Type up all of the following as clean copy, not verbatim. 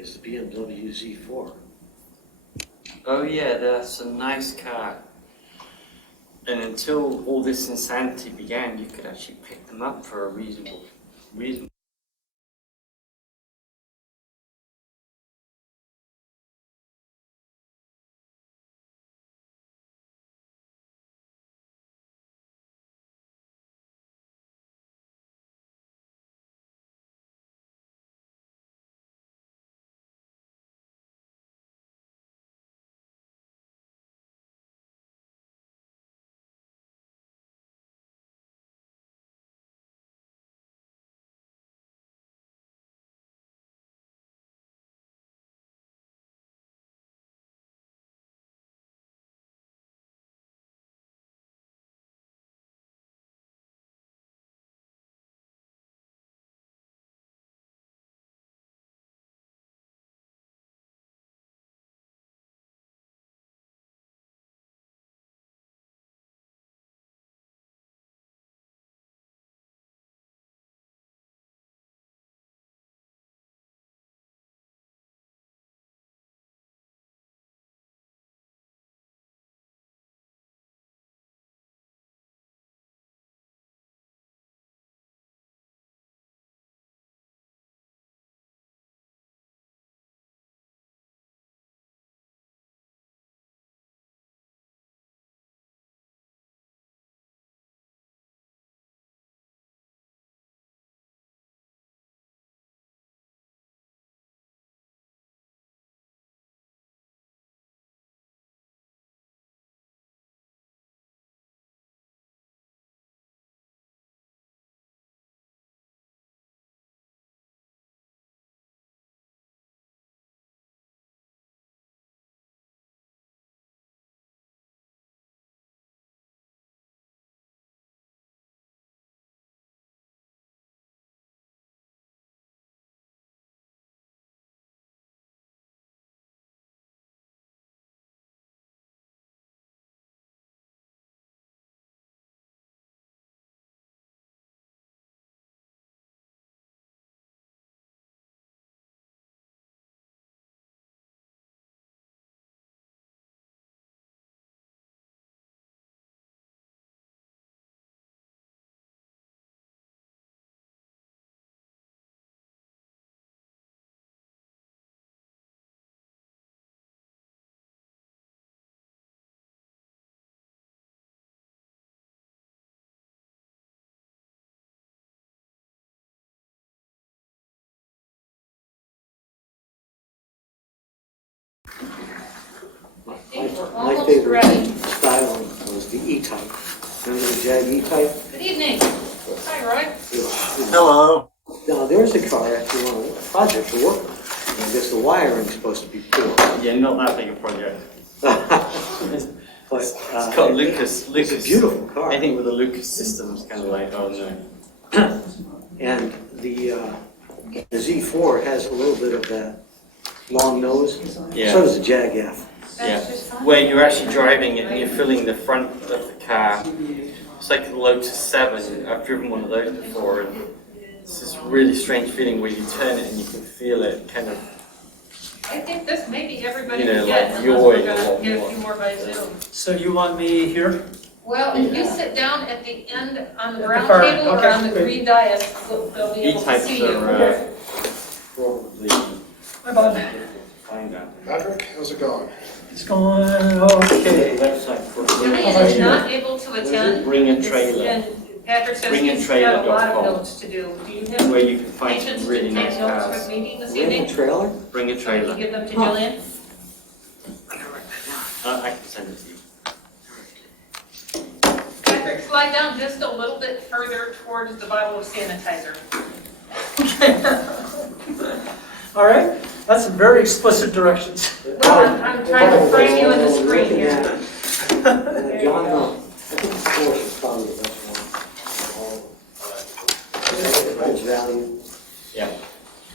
is the Bmw Z4. Oh yeah, that's a nice car. And until all this insanity began, you could actually pick them up for a reasonable. My favorite style was the E-Type. Remember the Jag E-Type? Good evening. Hi, Roy. Hello. Now, there's a car actually on a project to work on. I guess the wiring's supposed to be poor. Yeah, not that big a project. But, It's got Lucas. It's a beautiful car. I think with the Lucas system, it's kind of like, oh no. And the Z4 has a little bit of that long nose. Yeah. So does the Jag F. Yeah, where you're actually driving it and you're filling the front of the car. It's like the Lotus 7. I've driven one of those before, and it's this really strange feeling where you turn it and you can feel it kind of. I think this may be everybody You know, can get, like unless we're yoy a going lot to get a more. few more by Zoom. So you want me here? Well, if you sit down at the end on the At brown the far end, table or okay, on the great. green dais, they'll be able to E-types see you. are probably Hi, Bob. find out. Patrick, how's it going? It's going okay. Website for Jillian is not able to attend. Bring a trailer. And Patrick says Bring a he's got a lot of trailer.com. notes to do. Do you have where you can find patience some to really take nice notes for cars. the meeting this Bring a evening? trailer? Bring a Can you trailer. give them to Jillian? I can send it to you. Patrick, slide down just a little bit further towards the bottle of sanitizer. All right, that's some very explicit directions. Well, I'm trying to frame you in the screen here. John, no. I think the Porsche is probably the best one. Ridge Valley. Yeah.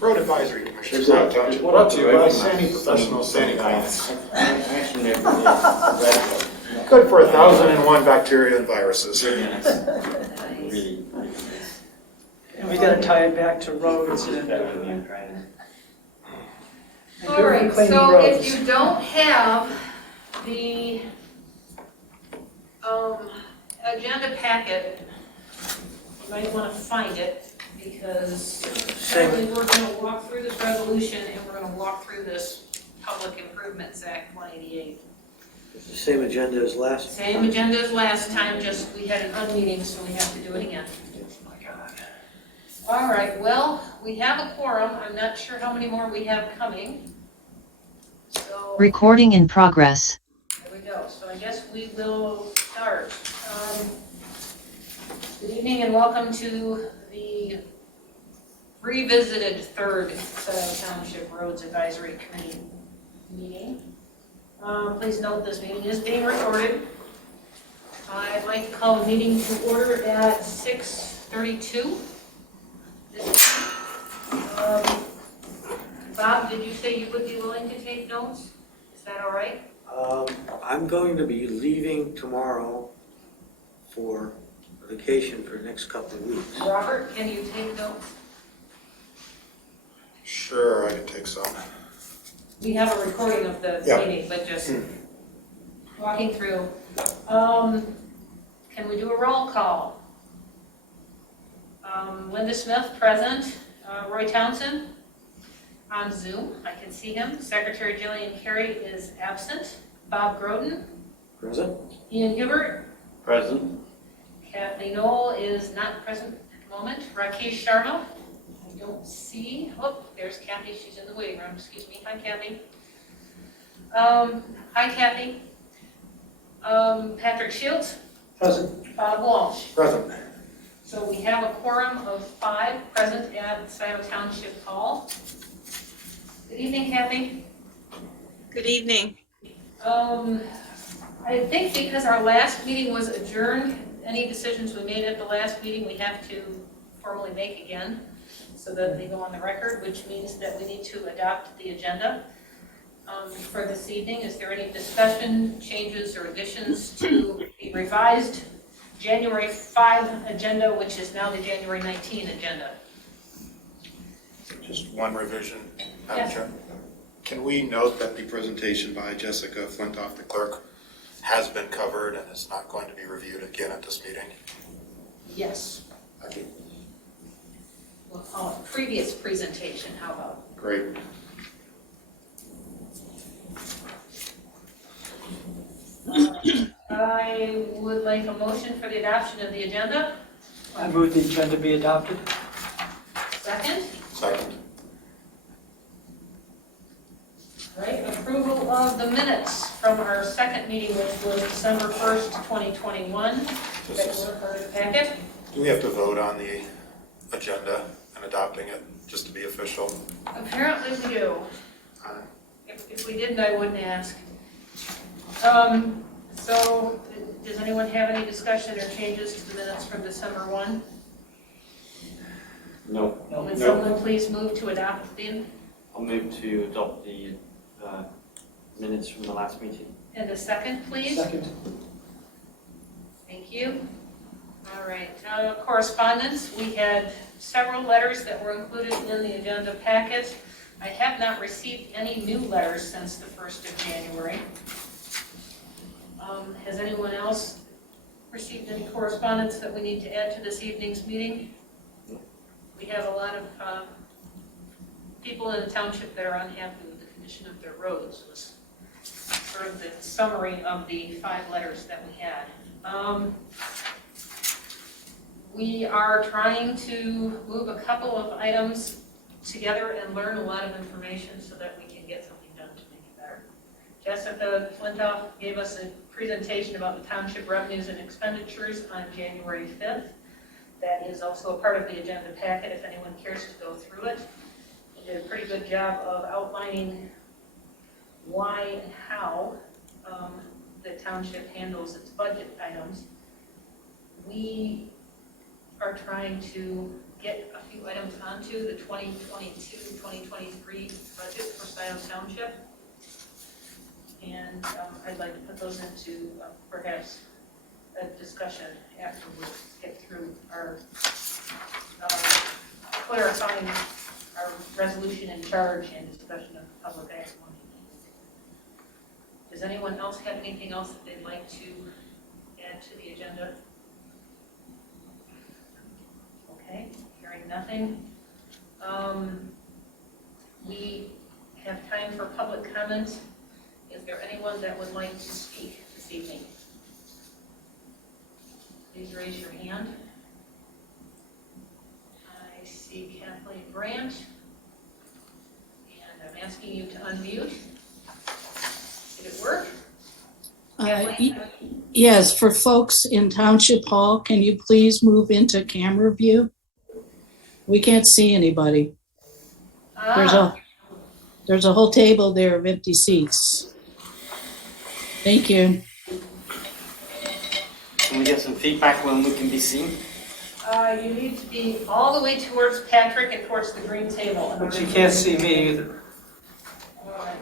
Road Advisory Commission, Scion Township, brought to you by Sandy Professional Sanding Clients. I actually never read it. Good for 1,001 bacteria and viruses. Yes. Really. And we gotta tie it back to roads and, And All here we right, clean so roads. if you don't have the agenda packet, you might want to find it, because apparently we're going to walk through this resolution and we're going to walk through this Public Improvements Act 188. It's the same agenda as last. Same agenda as last time, just we had an unmeeting, so we have to do it again. Oh my God. All right, well, we have a quorum. I'm not sure how many more we have coming. So, Recording in progress. there we go. So I guess we will start. Good evening and welcome to the revisited third Scio Township Roads Advisory Committee meeting. Please note this meeting is being recorded. I'd like to call the meeting to order at 6:32. Bob, did you say you would be willing to take notes? Is that all right? I'm going to be leaving tomorrow for vacation for the next couple of weeks. Robert, can you take notes? Sure, I can take some. We have a recording of the Yeah. meeting, but just walking through. Can we do a roll call? Linda Smith, present. Roy Townsend, on Zoom. I can see him. Secretary Jillian Kerry is absent. Bob Groden. Present? Ian Hubert. Present. Kathleen Knol is not present at the moment. Rakesh Sharma. I don't see. Oh, there's Kathy. She's in the waiting room. Excuse me. Hi, Kathy. Hi, Kathy. Patrick Shields. Present. Bob Walsh. Present. So we have a quorum of 5 present at Scio Township Hall. Good evening, Kathy. Good evening. I think because our last meeting was adjourned, any decisions we made at the last meeting we have to formally make again so that they go on the record, which means that we need to adopt the agenda for this evening. Is there any discussion, changes, or additions to the revised January 5 agenda, which is now the January 19 agenda? Just one revision, Yes. Madam Chair. Can we note that the presentation by Jessica Flintoft, the clerk, has been covered and is not going to be reviewed again at this meeting? Yes. Thank you. We'll call it previous presentation. How about? Great. I would like a motion for the adoption of the agenda. I move the agenda be adopted. Second. Second. Right, approval of the minutes from our second meeting, which was December 1st, 2021. That were part of the packet. Do we have to vote on the agenda and adopting it, just to be official? Apparently we do. If we didn't, I wouldn't ask. So, does anyone have any discussion or changes to the minutes from December 1? No. Would someone please move to adopt them? I'll move to adopt the minutes from the last meeting. And a second, please? Second. Thank you. All right, correspondence. We had several letters that were included in the agenda packet. I have not received any new letters since the 1st of January. Has anyone else received any correspondence that we need to add to this evening's meeting? We have a lot of people in the township that are unhappy with the condition of their roads. It was sort of the summary of the 5 letters that we had. We are trying to move a couple of items together and learn a lot of information so that we can get something done to make it better. Jessica Flintoft gave us a presentation about the township revenues and expenditures on January 5th. That is also a part of the agenda packet if anyone cares to go through it. We did a pretty good job of outlining why and how the township handles its budget items. We are trying to get a few items onto the 2022-2023 budget for Scion Township. And I'd like to put those into perhaps a discussion after we get through our clarifying our resolution in charge and discussion of public Does anyone else have anything else that they'd like to add to the agenda? Okay, hearing nothing. We have time for public comment. Is there anyone that would like to speak this evening? Please raise your hand. I see Kathleen Brandt, and I'm asking you to unmute. Did it work? Yes, for folks in Township Hall, can you please move into camera view? We can't see anybody. There's a whole table there of empty seats. Thank you. Can we get some feedback when we can be seen? You need to be all the way towards Patrick and towards the green table. But you can't see me either. All right.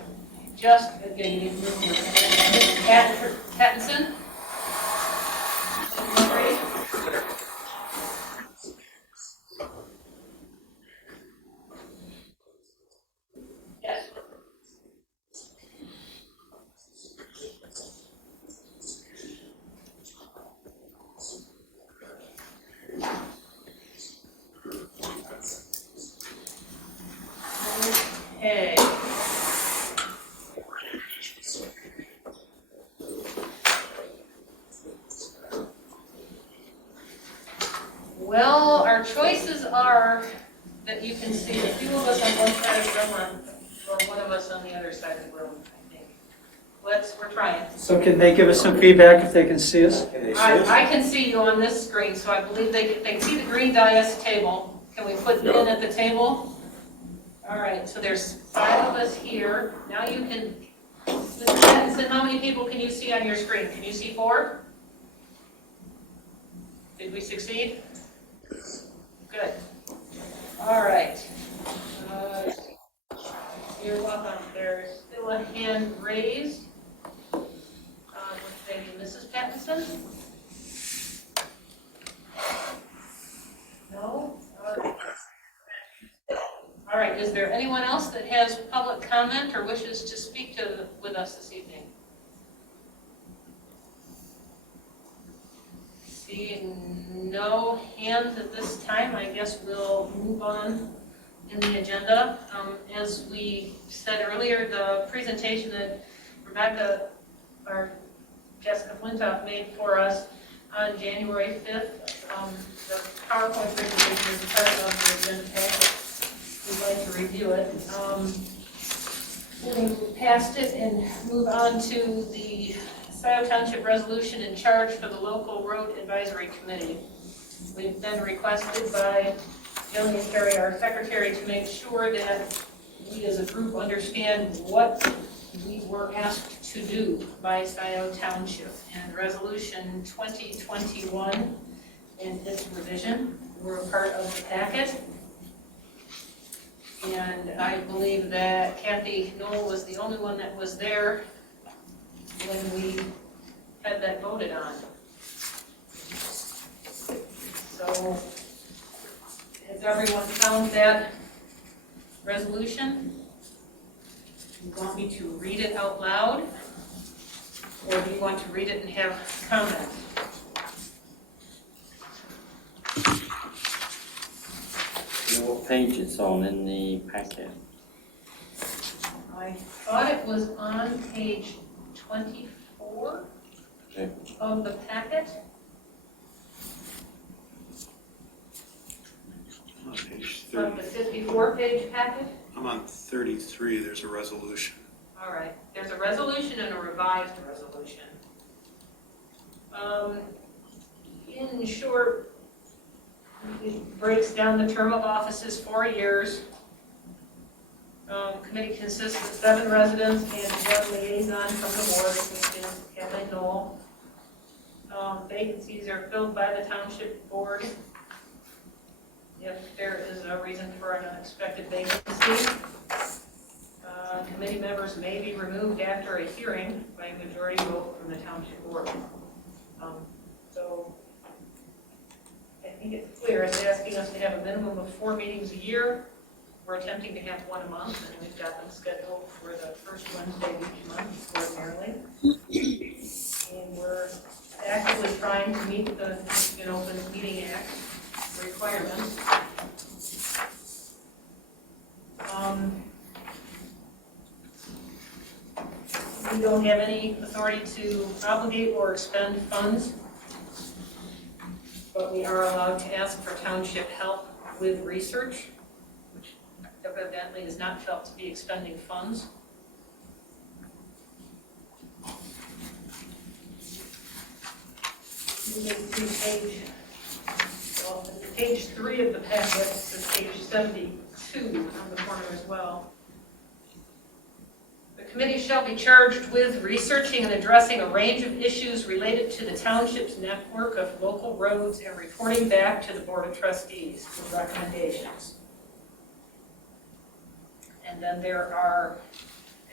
Just, again, you need to move your Mr. Pattinson. Ready? Yes. Okay. Well, our choices are that you can see a few of us on one side of the room or one of us on the other side of the room, I think. We're trying. So can they give us some feedback if they can see us? Can they see us? I can see you on this screen, so I believe they can see the green dais table. Can we put in at the table? All right, so there's 5 of us here. Now you can, Mr. Pattinson, how many people can you see on your screen? Can you see 4? Did we succeed? Good. All right. You're welcome. There's still a hand raised. Thank you, Mrs. Pattinson? No? All right, is there anyone else that has public comment or wishes to speak with us this evening? Seeing no hands at this time, I guess we'll move on in the agenda. As we said earlier, the presentation that Rebecca, or Jessica Flintoft made for us on January 5th, the PowerPoint presentation is part of the agenda packet. We'd like to review it. We'll move past it and move on to the Scio Township resolution in charge for the local road advisory committee. We've been requested by Jillian and Kerry, our secretary, to make sure that we as a group understand what we were asked to do by Scio Township. And resolution 2021 and its revision were a part of the packet. And I believe that Knol was the only one that was there when we had that voted on. So, has everyone found that resolution? Do you want me to read it out loud? Or do you want to read it and have comment? What page it's on in the packet? I thought it was on page 24 Okay. of the packet. I'm on page Of 30. the 54-page packet? I'm on 33, there's a resolution. All right, there's a resolution and a revised resolution. In short, it breaks down the term of offices 4 years. Committee consists of 7 residents and 1 liaison from the board, which is Kathleen Knol. Vacancies are filled by the township board if there is a reason for an unexpected vacancy. Committee members may be removed after a hearing by a majority vote from the township board. So I think it's clear. It's asking us to have a minimum of 4 meetings a year, We're attempting to have one a month, and we've got them scheduled for the first Wednesday of each month ordinarily. And we're actively trying to meet the Open Meeting Act requirements. We don't have any authority to obligate or expend funds, but we are allowed to ask for township help with research, which evidently is not felt to be expending funds. Moving to page 3 of the packet, is page 72 on the corner as well. The committee shall be charged with researching and addressing a range of issues related to the township's network of local roads and reporting back to the Board of Trustees with recommendations. And then there are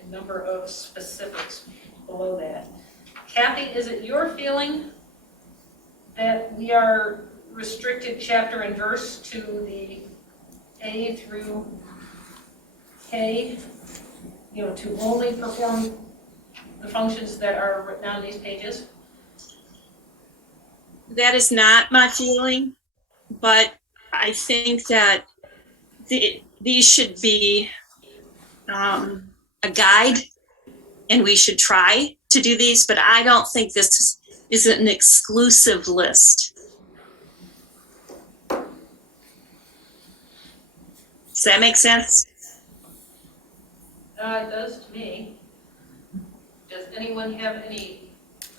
a number of specifics below that. Kathy, is it your feeling that we are restricted chapter and verse to the A through K, to only perform the functions that are written on these pages? That is not my feeling, but I think that these should be a guide, and we should try to do these, but I don't think this is an exclusive list. Does that make sense? It does to me. Does anyone have any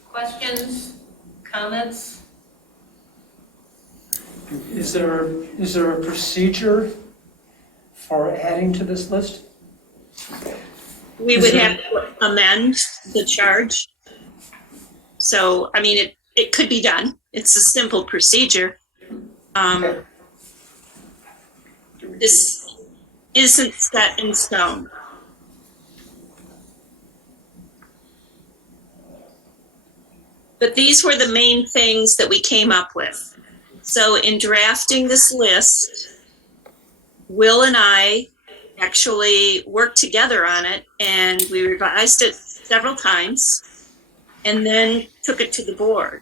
questions, comments? Is there a procedure for adding to this list? We would have to amend the charge. So, I mean, it could be done. It's a simple procedure. This isn't set in stone. But these were the main things that we came up with. So in drafting this list, Will and I actually worked together on it, and we revised it several times and then took it to the board.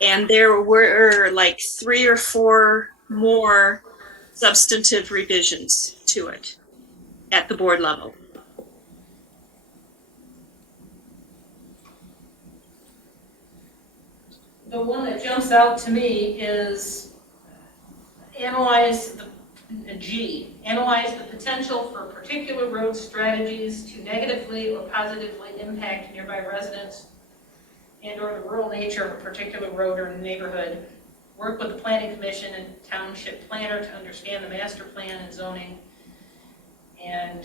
And there were like 3 or 4 more substantive revisions to it at the board level. The one that jumps out to me is analyze the potential for particular road strategies to negatively or positively impact nearby residents and or the rural nature of a particular road or neighborhood. Work with the planning commission and township planner to understand the master plan and zoning. And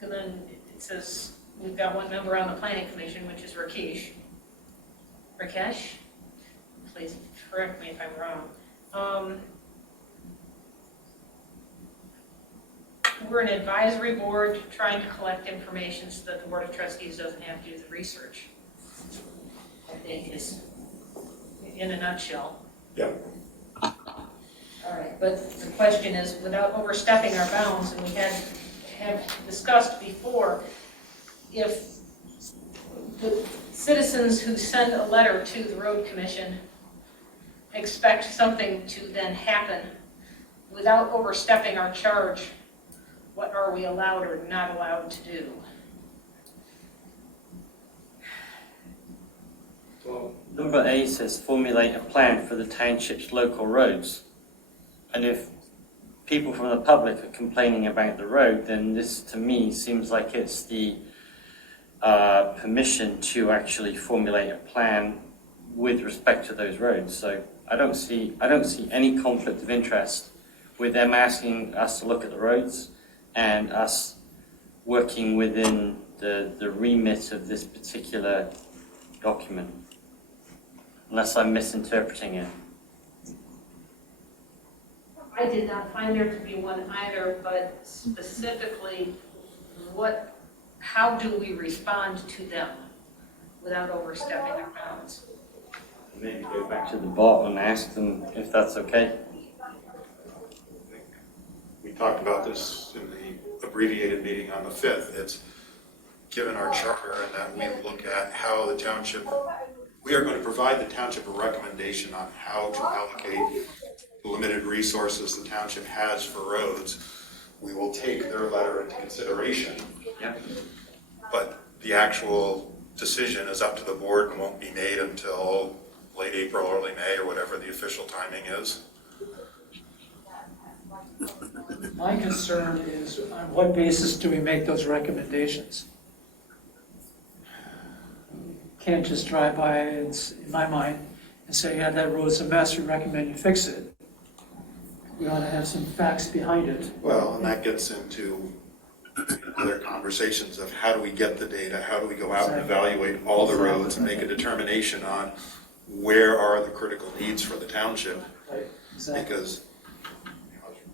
then it says we've got one member on the planning commission, which is Rakesh. Rakesh? Please correct me if I'm wrong. We're an advisory board trying to collect information so that the Board of Trustees doesn't have to do the research. I think is in a nutshell. Yeah. All right, but the question is, without overstepping our bounds, and we have discussed before, if the citizens who send a letter to the road commission expect something to then happen without overstepping our charge, what are we allowed or not allowed to do? Well, number A says formulate a plan for the township's local roads. And if people from the public are complaining about the road, then this to me seems like it's the permission to actually formulate a plan with respect to those roads. So I don't see any conflict of interest with them asking us to look at the roads and us working within the remit of this particular document, unless I'm misinterpreting it. I did not find there to be one either, but specifically, how do we respond to them without overstepping our bounds? Maybe go back to the bot and ask them if that's okay. We talked about this in the abbreviated meeting on the 5th. It's given our charter and that we look at how the township, we are going to provide the township a recommendation on how to allocate the limited resources the township has for roads. We will take their letter into consideration. Yeah. But the actual decision is up to the board and won't be made until late April, early May, or whatever the official timing is. My concern is on what basis do we make those recommendations? Can't just drive by, it's in my mind, and say, yeah, that road's a mess, we recommend you fix it. We ought to have some facts behind it. Well, and that gets into other conversations of how do we get the data, how do we go out and evaluate all the roads and make a determination on where are the critical needs for the township. Right, exactly. Because,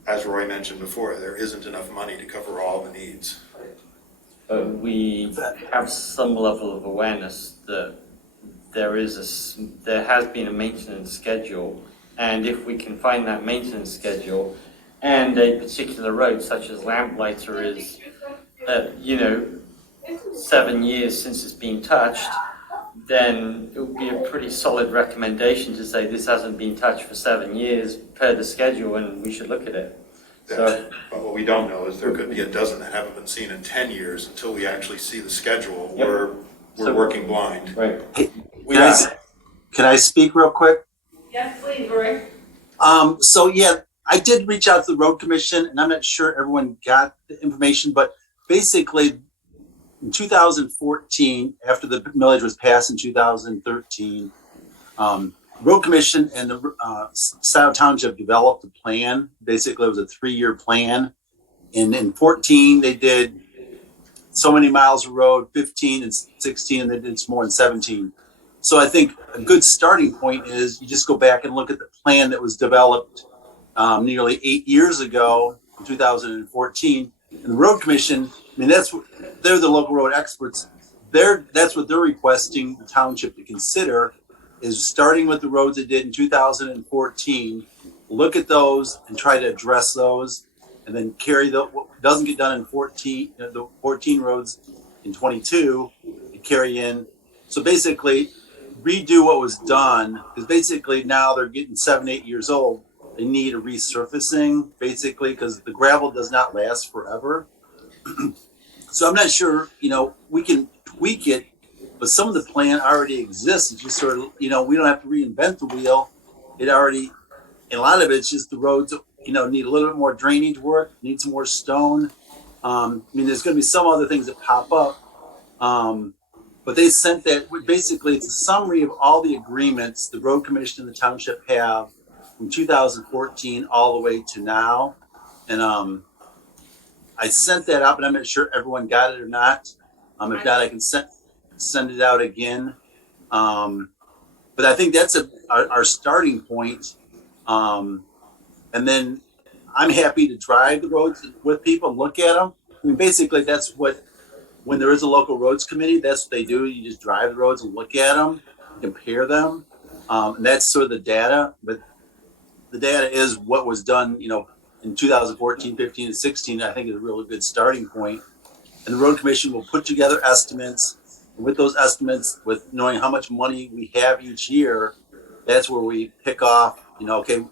as Roy mentioned before, there isn't enough money to cover all the needs. But we have some level of awareness that there has been a maintenance schedule, and if we can find that maintenance schedule and a particular road such as Lamplighter is, 7 years since it's been touched, then it would be a pretty solid recommendation to say this hasn't been touched for 7 years per the schedule and we should look at it. So, but what we don't know is there could be a dozen that haven't been seen in 10 years until we actually see the schedule. Yep. We're So- working blind. right. Can I speak real quick? Yes, please, Roy. So yeah, I did reach out to the road commission, and I'm not sure everyone got the information, but basically in 2014, after the millage was passed in 2013, road commission and the Scio Township developed a plan. Basically, it was a 3-year plan. And in 14, they did so many miles of road, 15 and 16, and they did some more in 17. So I think a good starting point is you just go back and look at the plan that was developed nearly 8 years ago, in 2014. And the road commission, I mean, they're the local road experts. That's what they're requesting the township to consider, is starting with the roads it did in 2014, look at those and try to address those, and then carry what doesn't get done in 14, the 14 roads in 22, and carry in. So basically, redo what was done, because basically now they're getting 7, 8 years old. They need a resurfacing, basically, because the gravel does not last forever. So I'm not sure, we can tweak it, but some of the plan already exists. It's just sort of, we don't have to reinvent the wheel. It already, and a lot of it's just the roads, need a little bit more drainage work, need some more stone. There's going to be some other things that pop up. But they sent that, basically it's a summary of all the agreements the road commission and the township have from 2014 all the way to now. And I sent that out, but I'm not sure everyone got it or not. If not, I can send it out again. But I think that's our starting point. And then I'm happy to drive the roads with people, look at them. Basically that's what, when there is a local roads committee, that's what they do. You just drive the roads and look at them, compare them. And that's sort of the data, but the data is what was done, in 2014, 15, and 16, I think is a really good starting point. And the road commission will put together estimates. And with those estimates, with knowing how much money we have each year, that's where we pick off, okay,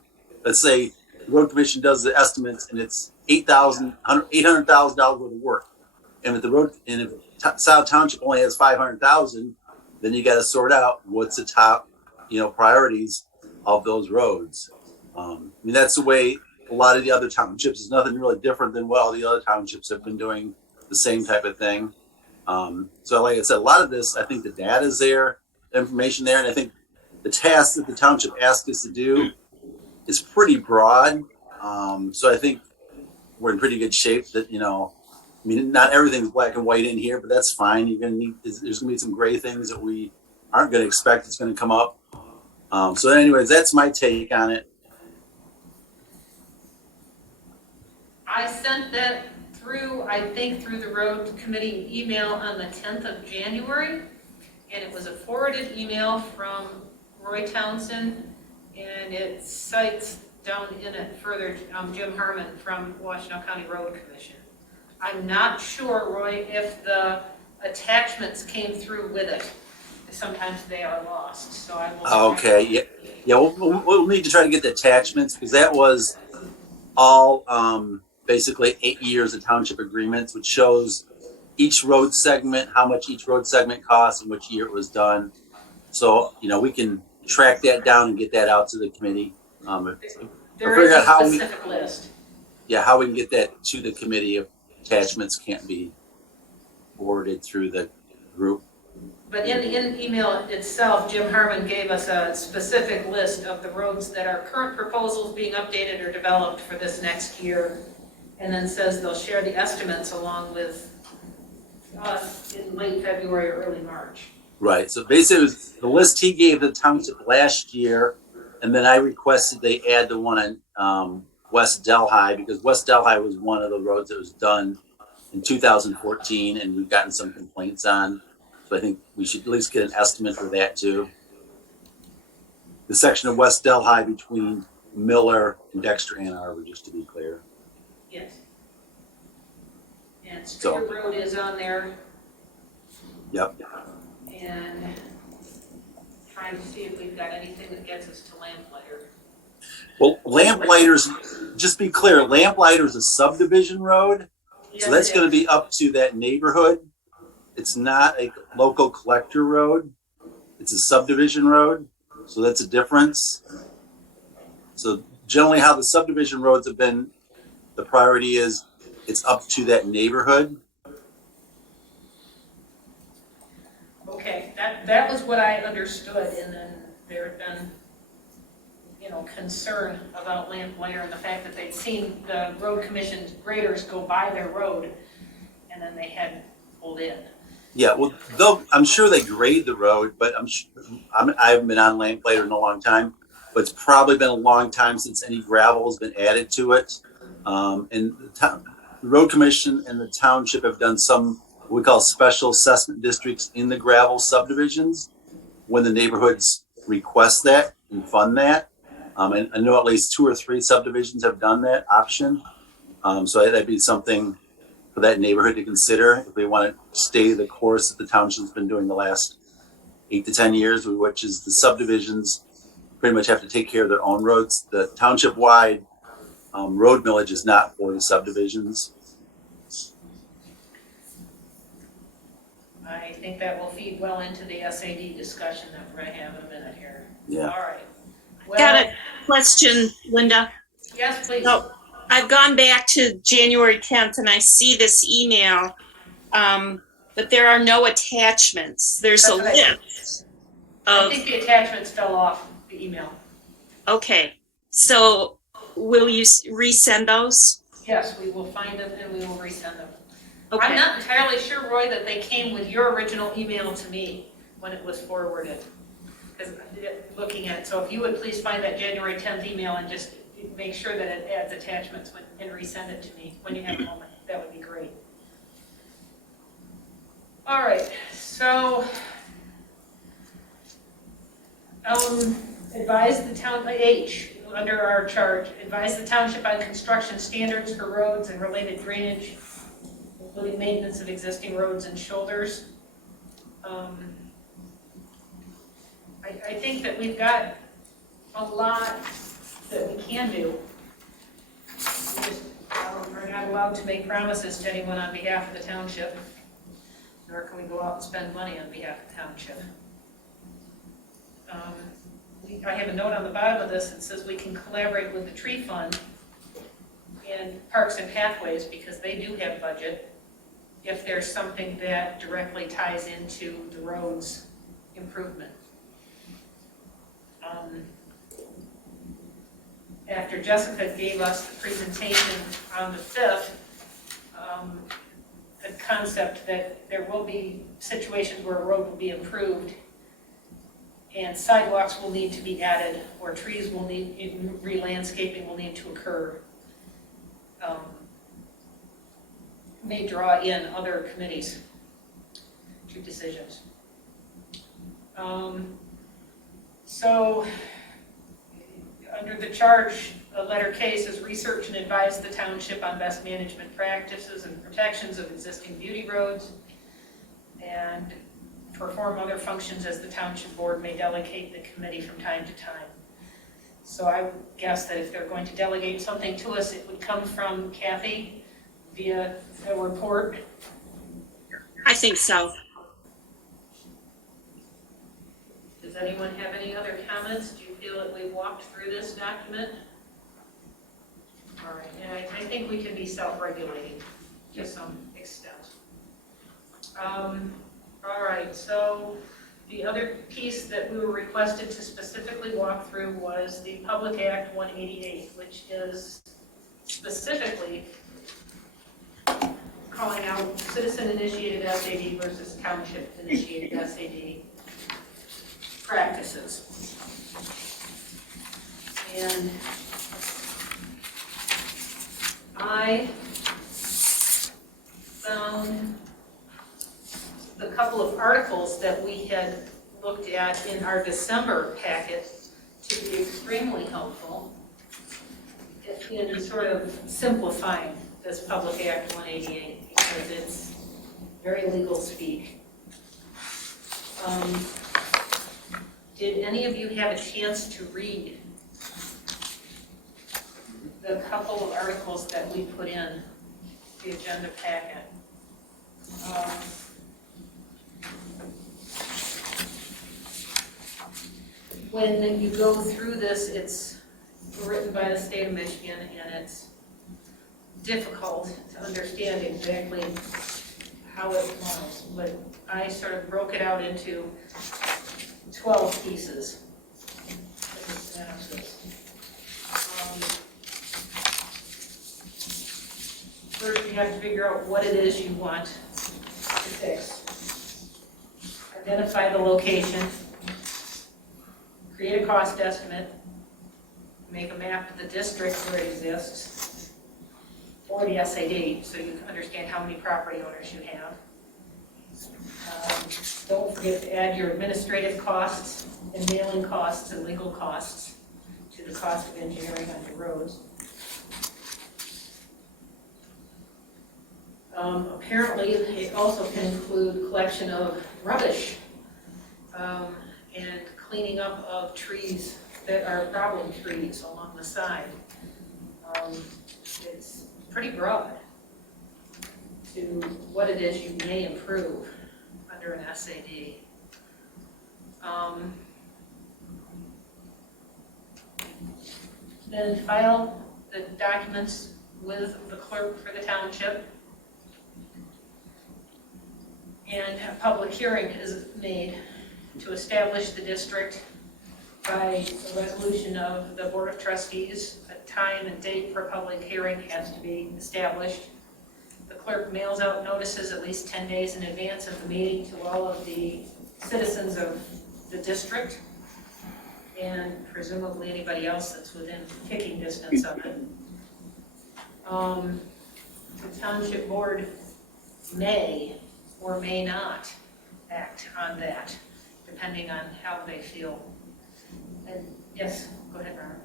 let's say the road commission does the estimates and it's $800,000 worth of work. And if Scio Township only has 500,000, then you got to sort out what's the top, priorities of those roads. That's the way a lot of the other townships. Is nothing really different than what all the other townships have been doing, the same type of thing. So like I said, a lot of this, I think the data is there, the information there, and I think the task that the township asked us to do is pretty broad. So I think we're in pretty good shape that, not everything's black and white in here, but that's fine. There's going to be some gray things that we aren't going to expect it's going to come up. So anyways, that's my take on it. I sent that through the road committee email on the 10th of January, and it was a forwarded email from Roy Townsend, and it cites down in it further, Jim Harmon from Washington County Road Commission. I'm not sure, Roy, if the attachments came through with it. Sometimes they are lost, so I will. Okay, yeah, yeah, we'll need to try to get the attachments, because that was all, basically 8 years of township agreements, which shows each road segment, how much each road segment costs and which year it was done. So, we can track that down and get that out to the committee. There is figure a out how we- specific list. Yeah, how we can get that to the committee if attachments can't be forwarded through the group. But in the email itself, Jim Harmon gave us a specific list of the roads that are current proposals being updated or developed for this next year. And then says they'll share the estimates along with us in late February or early March. Right, so basically it was the list he gave the township last year, and then I requested they add the one on West Delhi, because West Delhi was one of the roads that was done in 2014, and we've gotten some complaints on. So I think we should at least get an estimate for that too. The section of West Delhi between Miller and Dexter Ann Arbor, just to be clear. Yes. And Streeter So- Road is on there, Yep. and trying to see if we've got anything that gets us to Lamplighter. Well, Lamplighter's, just be clear, Lamplighter's a subdivision road. So that's going to be up to that neighborhood. It's not a local collector road. It's a subdivision road. So that's a difference. So generally how the subdivision roads have been, the priority is it's up to that neighborhood. Okay, that was what I understood, and then there had been, concern about Lamplighter and the fact that they'd seen the road commission's graders go by their road, and then they had pulled in. Yeah, well, I'm sure they grade the road, but I haven't been on Lamplighter in a long time, but it's probably been a long time since any gravel has been added to it. And the road commission and the township have done some, what we call special assessment districts in the gravel subdivisions when the neighborhoods request that and fund that. And I know at least 2 or 3 subdivisions have done that option. So that'd be something for that neighborhood to consider if they want to stay the course that the township's been doing the last 8 to 10 years, which is the subdivisions pretty much have to take care of their own roads. The township-wide road millage is not for the subdivisions. I think that will feed well into the SAD discussion that we're going to have in a minute here. Yeah. All right. Got a question, Linda. Yes, please. So I've gone back to January 10th and I see this email, but there are no attachments. There's a That's right. list I of, think the attachments fell off the email. okay. So will you resend those? Yes, we will find them and we will resend them. I'm Okay. not entirely sure, Roy, that they came with your original email to me when it was forwarded. Because looking at it, so if you would please find that January 10th email and just make sure that it adds attachments and resend it to me when you have a moment, that would be great. All right, so advise the town, H, under our charge, advise the township on construction standards for roads and related drainage, including maintenance of existing roads and shoulders. I think that we've got a lot that we can do. We're not allowed to make promises to anyone on behalf of the township, nor can we go out and spend money on behalf of the township. I have a note on the bottom of this that says we can collaborate with the tree fund and Parks and Pathways, because they do have budget, if there's something that directly ties into the roads improvement. After Jessica gave us the presentation on the 5th, the concept that there will be situations where a road will be improved and sidewalks will need to be added, or trees will need, re-landscaping will need to occur, may draw in other committees to decisions. So, under the charge letter K says research and advise the township on best management practices and protections of existing beauty roads, and perform other functions as the township board may delegate the committee from time to time. So I would guess that if they're going to delegate something to us, it would come from Kathy via a report. I think so. Does anyone have any other comments? Do you feel that we walked through this document? All right, and I think we can be self-regulating to some extent. All right, so the other piece that we were requested to specifically walk through was the Public Act 188, which is specifically calling out citizen-initiated SAD versus township-initiated SAD practices. And I found the couple of articles that we had looked at in our December packet to be extremely helpful in sort of simplifying this Public Act 188, because it's very legal speak. Did any of you have a chance to read the couple of articles that we put in the agenda packet? When you go through this, it's written by the state of Michigan, and it's difficult to understand exactly how it applies, but I sort of broke it out into 12 pieces. First, you have to figure out what it is you want to fix. Identify the location, create a cost estimate, make a map of the district where it exists, or the SAD, so you can understand how many property owners you have. Don't forget to add your administrative costs and mailing costs and legal costs to the cost of engineering on your roads. Apparently, it also can include collection of rubbish and cleaning up of trees that are problem trees along the side. It's pretty broad to what it is you may improve under an SAD. Then file the documents with the clerk for the township. And a public hearing is made to establish the district by a resolution of the Board of Trustees. A time and date for public hearing has to be established. The clerk mails out notices at least 10 days in advance of the meeting to all of the citizens of the district, and presumably anybody else that's within kicking distance of it. The township board may or may not act on that, depending on how they feel. And yes, go ahead, Robert.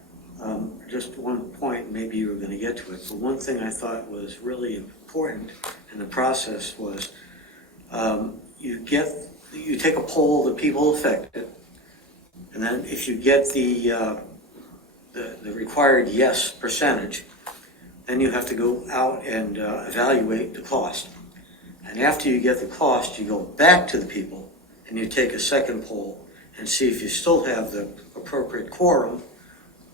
Just one point, maybe you were going to get to it, but one thing I thought was really important in the process was you take a poll of the people affected, and then if you get the required yes percentage, then you have to go out and evaluate the cost. And after you get the cost, you go back to the people and you take a second poll and see if you still have the appropriate quorum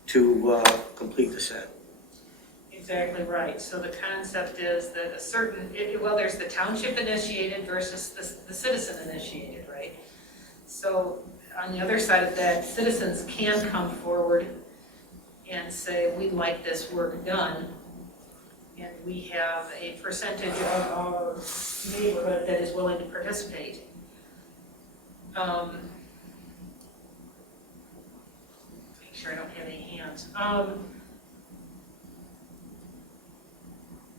to complete the set. Exactly right. So the concept is that a certain, well, there's the township initiated versus the citizen initiated, right? So on the other side of that, citizens can come forward and say, we'd like this work done, and we have a percentage of our neighborhood that is willing to participate. Make sure I don't have any hands.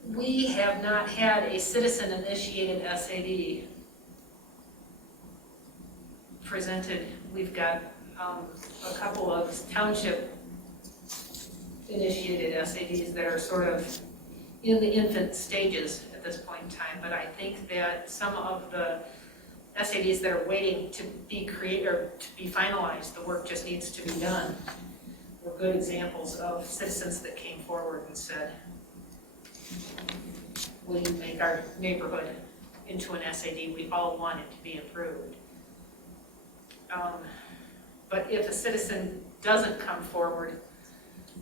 We have not had a citizen-initiated SAD presented. We've got a couple of township initiated SADs that are sort of in the infant stages at this point in time, but I think that some of the SADs that are waiting to be created or to be finalized, the work just needs to be done, were good examples of citizens that came forward and said, will you make our neighborhood into an SAD? We all want it to be approved. But if a citizen doesn't come forward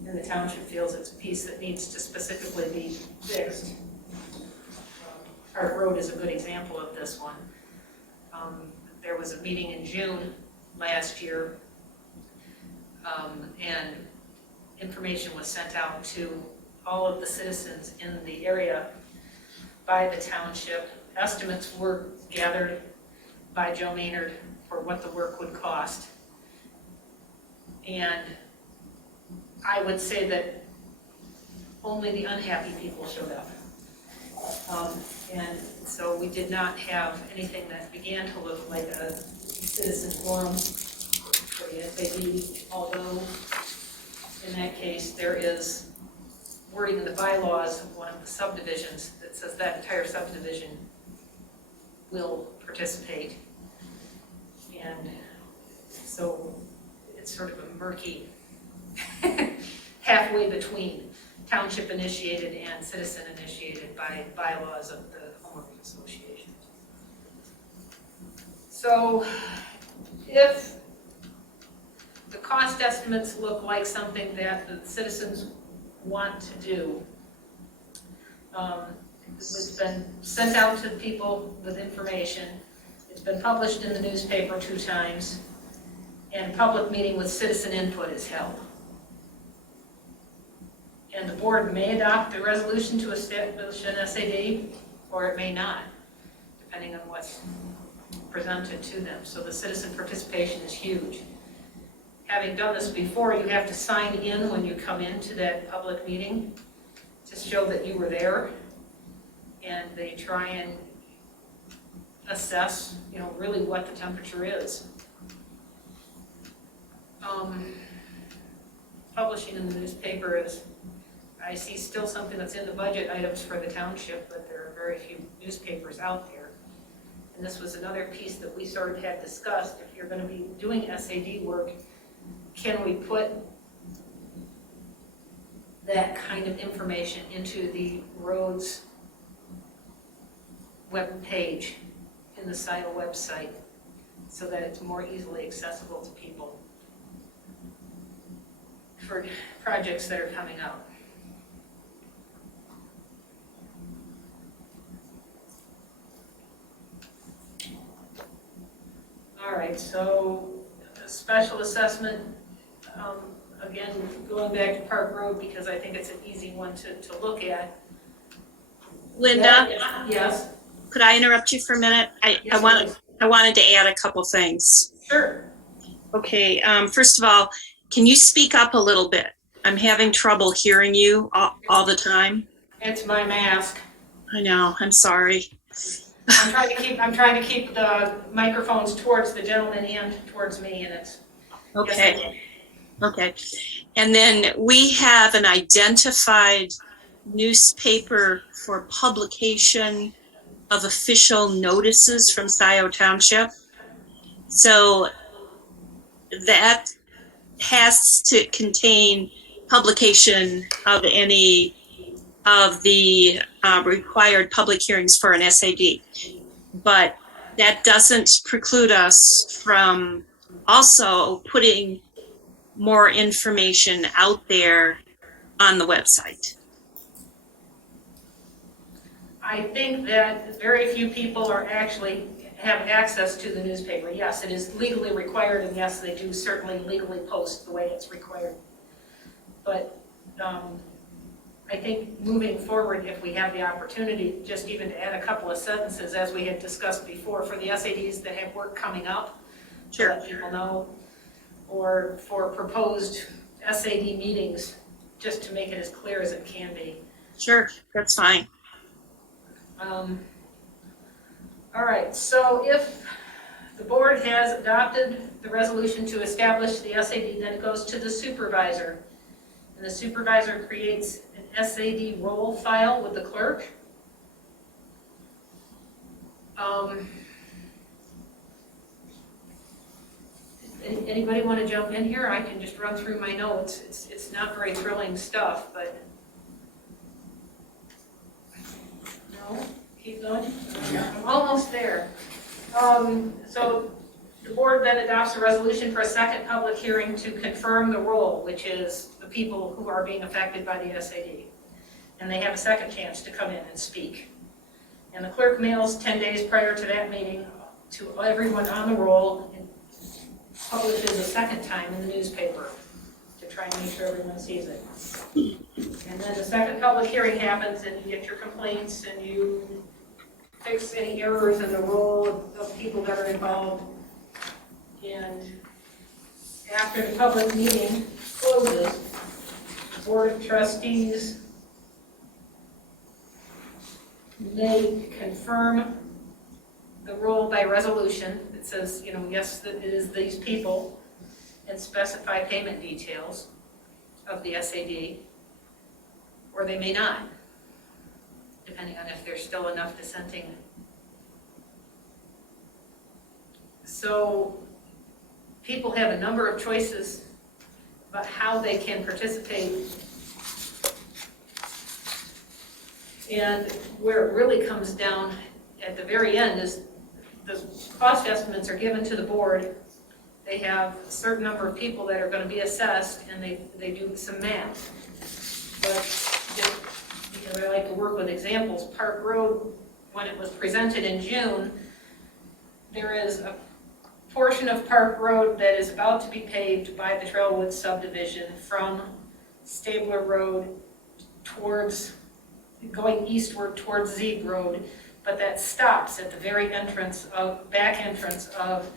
and the township feels it's a piece that needs to specifically be fixed, Park Road is a good example of this one. There was a meeting in June last year, and information was sent out to all of the citizens in the area by the township. Estimates were gathered by Joe Maynard for what the work would cost. And I would say that only the unhappy people showed up. And so we did not have anything that began to look like a citizen forum for the SAD, although in that case there is wording in the bylaws of one of the subdivisions that says that entire subdivision will participate. And so it's sort of a murky halfway between township initiated and citizen initiated by bylaws of the homeowners association. So if the cost estimates look like something that the citizens want to do, it's been sent out to people with information. It's been published in the newspaper 2 times, and a public meeting with citizen input is held. And the board may adopt the resolution to establish an SAD, or it may not, depending on what's presented to them. So the citizen participation is huge. Having done this before, you have to sign in when you come into that public meeting to show that you were there. And they try and assess, really what the temperature is. Publishing in the newspaper is, I see still something that's in the budget items for the township, but there are very few newspapers out there. And this was another piece that we sort of had discussed. If you're going to be doing SAD work, can we put that kind of information into the roads web page in the Scio website so that it's more easily accessible to people for projects that are coming up? All right, so a special assessment, again, going back to Park Road because I think it's an easy one to look at. Linda, Yes. could I interrupt you for a minute? I wanted to add a couple things. Sure. Okay, first of all, can you speak up a little bit? I'm having trouble hearing you all the time. It's my mask. I know, I'm sorry. I'm trying to keep the microphones towards the gentleman and towards me, and it's. Okay. Yes, Okay. And then we have an identified newspaper for publication of official notices from Scio Township. So that has to contain publication of any of the required public hearings for an SAD. But that doesn't preclude us from also putting more information out there on the website. I think that very few people have access to the newspaper. Yes, it is legally required, and yes, they do certainly legally post the way it's required. But I think moving forward, if we have the opportunity, just even to add a couple of sentences, as we had discussed before, for the SADs that have work coming up, to let people know, or for proposed SAD meetings, just to make it as clear as it can be. Sure, that's fine. All right, so if the board has adopted the resolution to establish the SAD, then it goes to the supervisor. and the supervisor creates an SAD roll file with the clerk. Anybody want to jump in here? I can just run through my notes. It's not very thrilling stuff, but. No? Keep going? I'm almost there. So the board then adopts a resolution for a second public hearing to confirm the role, which is the people who are being affected by the SAD. And they have a second chance to come in and speak. And the clerk mails 10 days prior to that meeting to everyone on the roll and publishes a second time in the newspaper to try and make sure everyone sees it. And then the second public hearing happens and you get your complaints and you fix any errors in the role of people that are involved. And after the public meeting closes, the Board of Trustees may confirm the role by resolution. It says, you know, yes, it is these people, and specify payment details of the SAD, or they may not, depending on if there's still enough dissenting. So people have a number of choices about how they can participate. And where it really comes down at the very end is the cost estimates are given to the board. They have a certain number of people that are going to be assessed, and they do some math. But just because I like to work with examples, Park Road, when it was presented in June, there is a portion of Park Road that is about to be paved by the Trailwood subdivision from Stabler Road towards, going eastward towards Zeeb Road, but that stops at the very back entrance of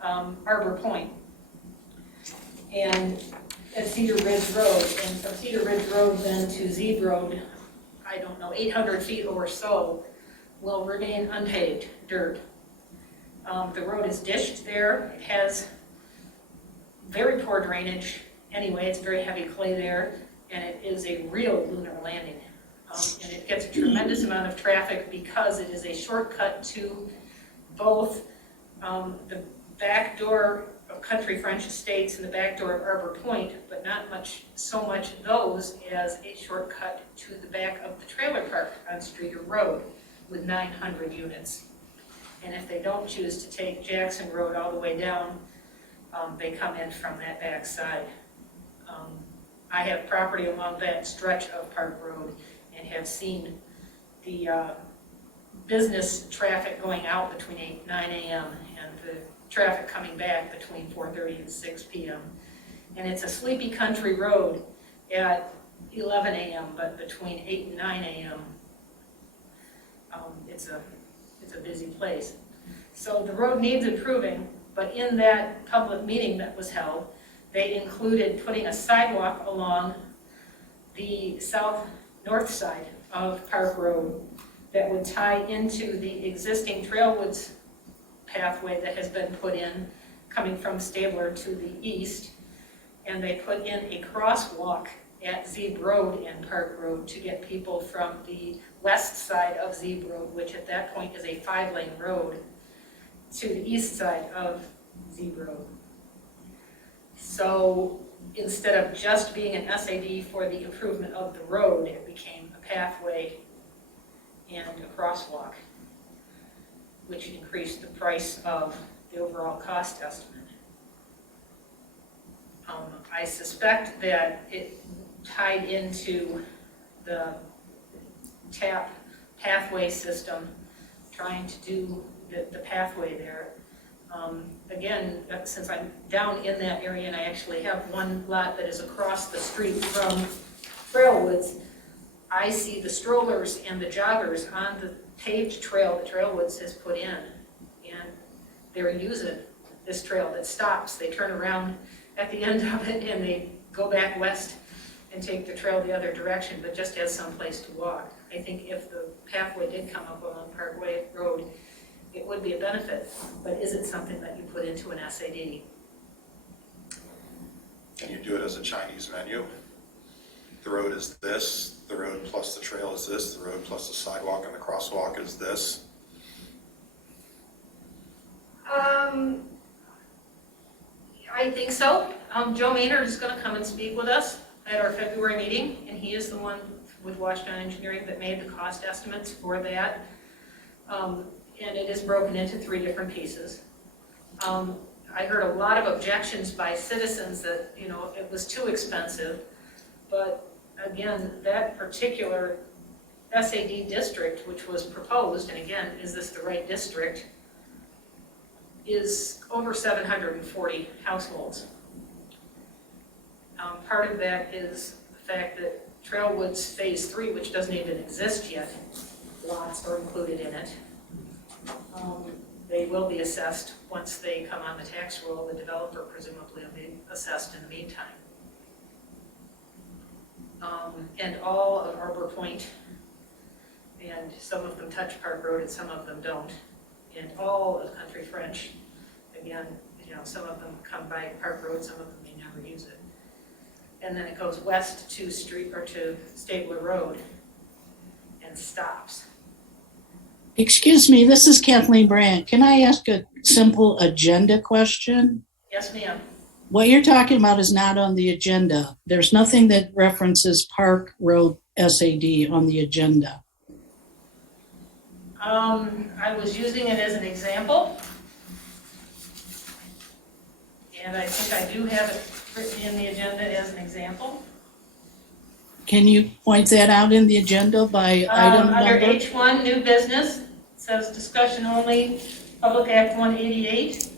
Arbor Point and at Cedar Ridge Road. And from Cedar Ridge Road then to Zeeb Road, I don't know, 800 feet or so will remain unpaved dirt. The road is dished there. It has very poor drainage. Anyway, it's very heavy clay there, and it is a real lunar landing. And it gets a tremendous amount of traffic because it is a shortcut to both the back door of Country French Estates and the back door of Arbor Point, but not so much those as a shortcut to the back of the trailer park on Streeter Road with 900 units. And if they don't choose to take Jackson Road all the way down, they come in from that back side. I have property along that stretch of Park Road and have seen the business traffic going out between 9 a.m. and the traffic coming back between 4:30 and 6 p.m. And it's a sleepy country road at 11 a.m., but between 8 and 9 a.m. It's a busy place. So the road needs improving, but in that public meeting that was held, they included putting a sidewalk along the north side of Park Road that would tie into the existing Trailwoods pathway that has been put in coming from Stabler to the east. And they put in a crosswalk at Zeeb Road and Park Road to get people from the west side of Zeeb Road, which at that point is a 5-lane road, to the east side of Zeeb Road. So instead of just being an SAD for the improvement of the road, it became a pathway and a crosswalk, which increased the price of the overall cost estimate. I suspect that it tied into the TAP pathway system, trying to do the pathway there. Again, since I'm down in that area and I actually have one lot that is across the street from Trailwoods, I see the strollers and the joggers on the paved trail that Trailwoods has put in. And they're using this trail that stops. They turn around at the end of it and they go back west and take the trail the other direction, but just as some place to walk. I think if the pathway did come up along Parkway Road, it would be a benefit, but is it something that you put into an SAD? Can you do it as a Chinese menu? the road is this, the road plus the trail is this, the road plus the sidewalk and the crosswalk is this? I think so. Joe Maynard is gonna come and speak with us at our February meeting, and he is the one with Washington Engineering that made the cost estimates for that. And it is broken into 3 different pieces. I heard a lot of objections by citizens that, you know, it was too expensive, but again, that particular SAD district, which was proposed, and again, is this the right district, is over 740 households. Part of that is the fact that Trailwoods Phase 3, which doesn't even exist yet, lots are included in it. They will be assessed once they come on the tax roll. The developer presumably will be assessed in the meantime. And all of Arbor Point, and some of them touch Park Road and some of them don't. And all of Country French, again, you know, some of them come by Park Road, some of them may never use it. And then it goes west to Stabler Road and stops. Excuse me, this is Kathleen Brandt. Can I ask a simple agenda question? Yes, ma'am. What you're talking about is not on the agenda. There's nothing that references Park Road SAD on the agenda. I was using it as an example. And I think I do have it written in the agenda as an example. Can you point that out in the agenda by item Under number? H1, new business, it says discussion only, Public Act 188.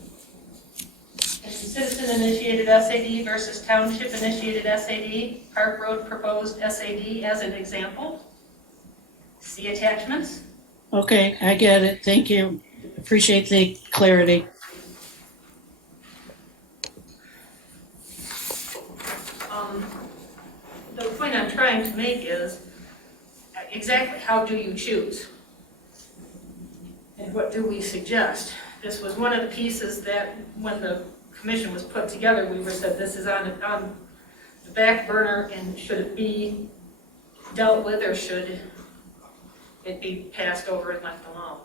And citizen-initiated SAD versus township-initiated SAD, Park Road proposed SAD as an example. See attachments. Okay, I get it. Thank you. Appreciate the clarity. The point I'm trying to make is exactly how do you choose? And what do we suggest? This was one of the pieces that when the commission was put together, we were said this is on the back burner, and should it be dealt with or should it be passed over and left alone?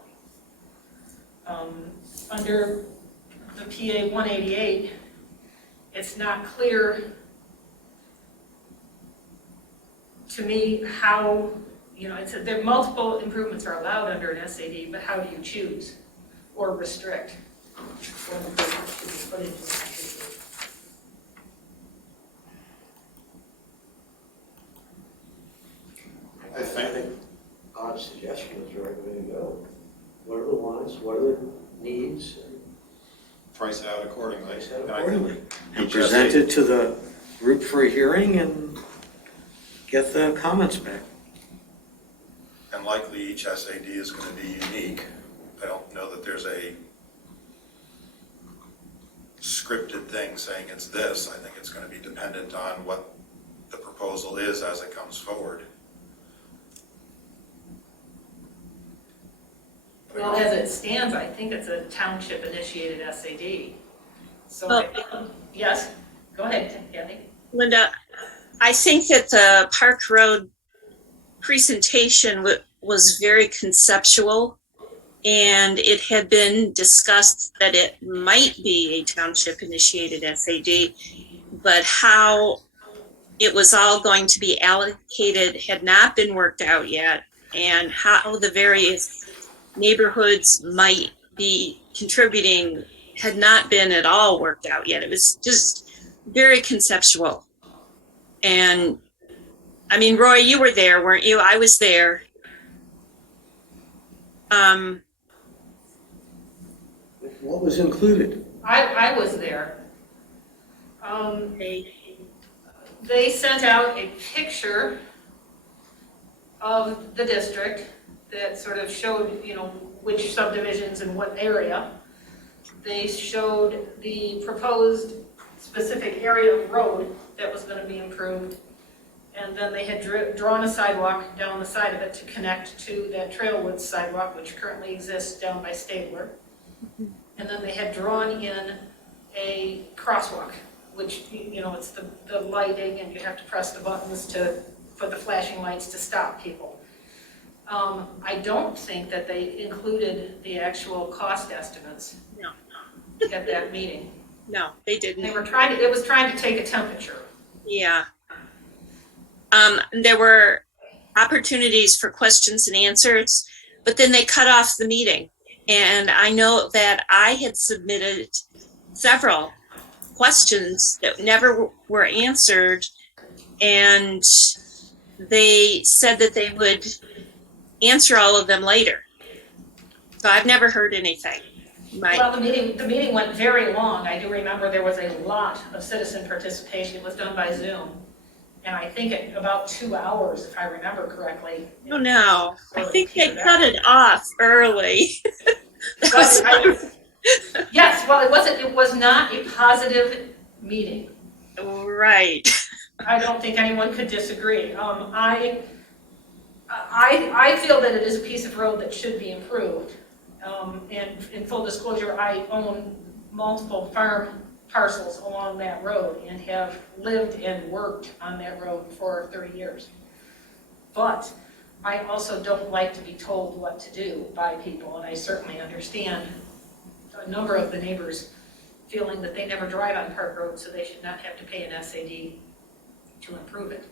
Under the PA 188, it's not clear to me how, you know, there multiple improvements are allowed under an SAD, but how do you choose or restrict what improvements should be put into an SAD? I think Bob's suggestion is the right way to go. What are the wants, what are the needs, Price out accordingly. price out accordingly. And Each present SAD it to the group for a hearing and get the comments back. And likely each SAD is going to be unique. I don't know that there's a scripted thing saying it's this. I think it's going to be dependent on what the proposal is as it comes forward. Well, as it stands, I think it's a township-initiated SAD. So, yes, go ahead, Kathy. Linda, I think that the Park Road presentation was very conceptual, and it had been discussed that it might be a township-initiated SAD, but how it was all going to be allocated had not been worked out yet, and how the various neighborhoods might be contributing had not been at all worked out yet. It was just very conceptual. And I mean, Roy, you were there, weren't you? I was there. What was included? I was there. They sent out a picture of the district that sort of showed, you know, which subdivisions in what area. They showed the proposed specific area of road that was going to be improved. And then they had drawn a sidewalk down the side of it to connect to that Trailwoods sidewalk, which currently exists down by Stabler. And then they had drawn in a crosswalk which, it's the lighting and you have to press the buttons for the flashing lights to stop people. I don't think that they included the actual cost estimates No, at that meeting. no, they didn't. It was trying to take a temperature. Yeah. There were opportunities for questions and answers, but then they cut off the meeting. And I know that I had submitted several questions that never were answered, and they said that they would answer all of them later. So I've never heard anything. Well, the meeting went very long. I do remember there was a lot of citizen participation. It was done by Zoom. And I think at about 2 hours, if I remember correctly. Oh, no. I think they cut it off early. Yes, well, it was not a positive meeting. Right. I don't think anyone could disagree. I feel that it is a piece of road that should be improved. And in full disclosure, I own multiple farm parcels along that road and have lived and worked on that road for 30 years. But I also don't like to be told what to do by people, and I certainly understand a number of the neighbors feeling that they never drive on Park Road, so they should not have to pay an SAD to improve it.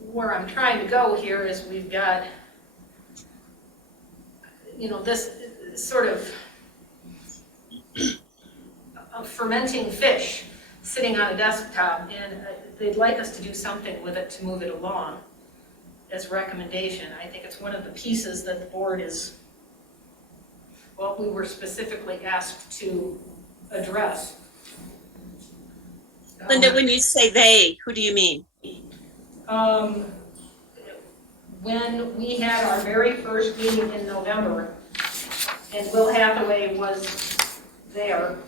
Where I'm trying to go here is we've got, this sort of a fermenting fish sitting on a desktop, and they'd like us to do something with it to move it along as recommendation. I think it's one of the pieces that the board we were specifically asked to address. Linda, when you say they, who do you mean? When we had our very first meeting in November, and Will Hathaway was there,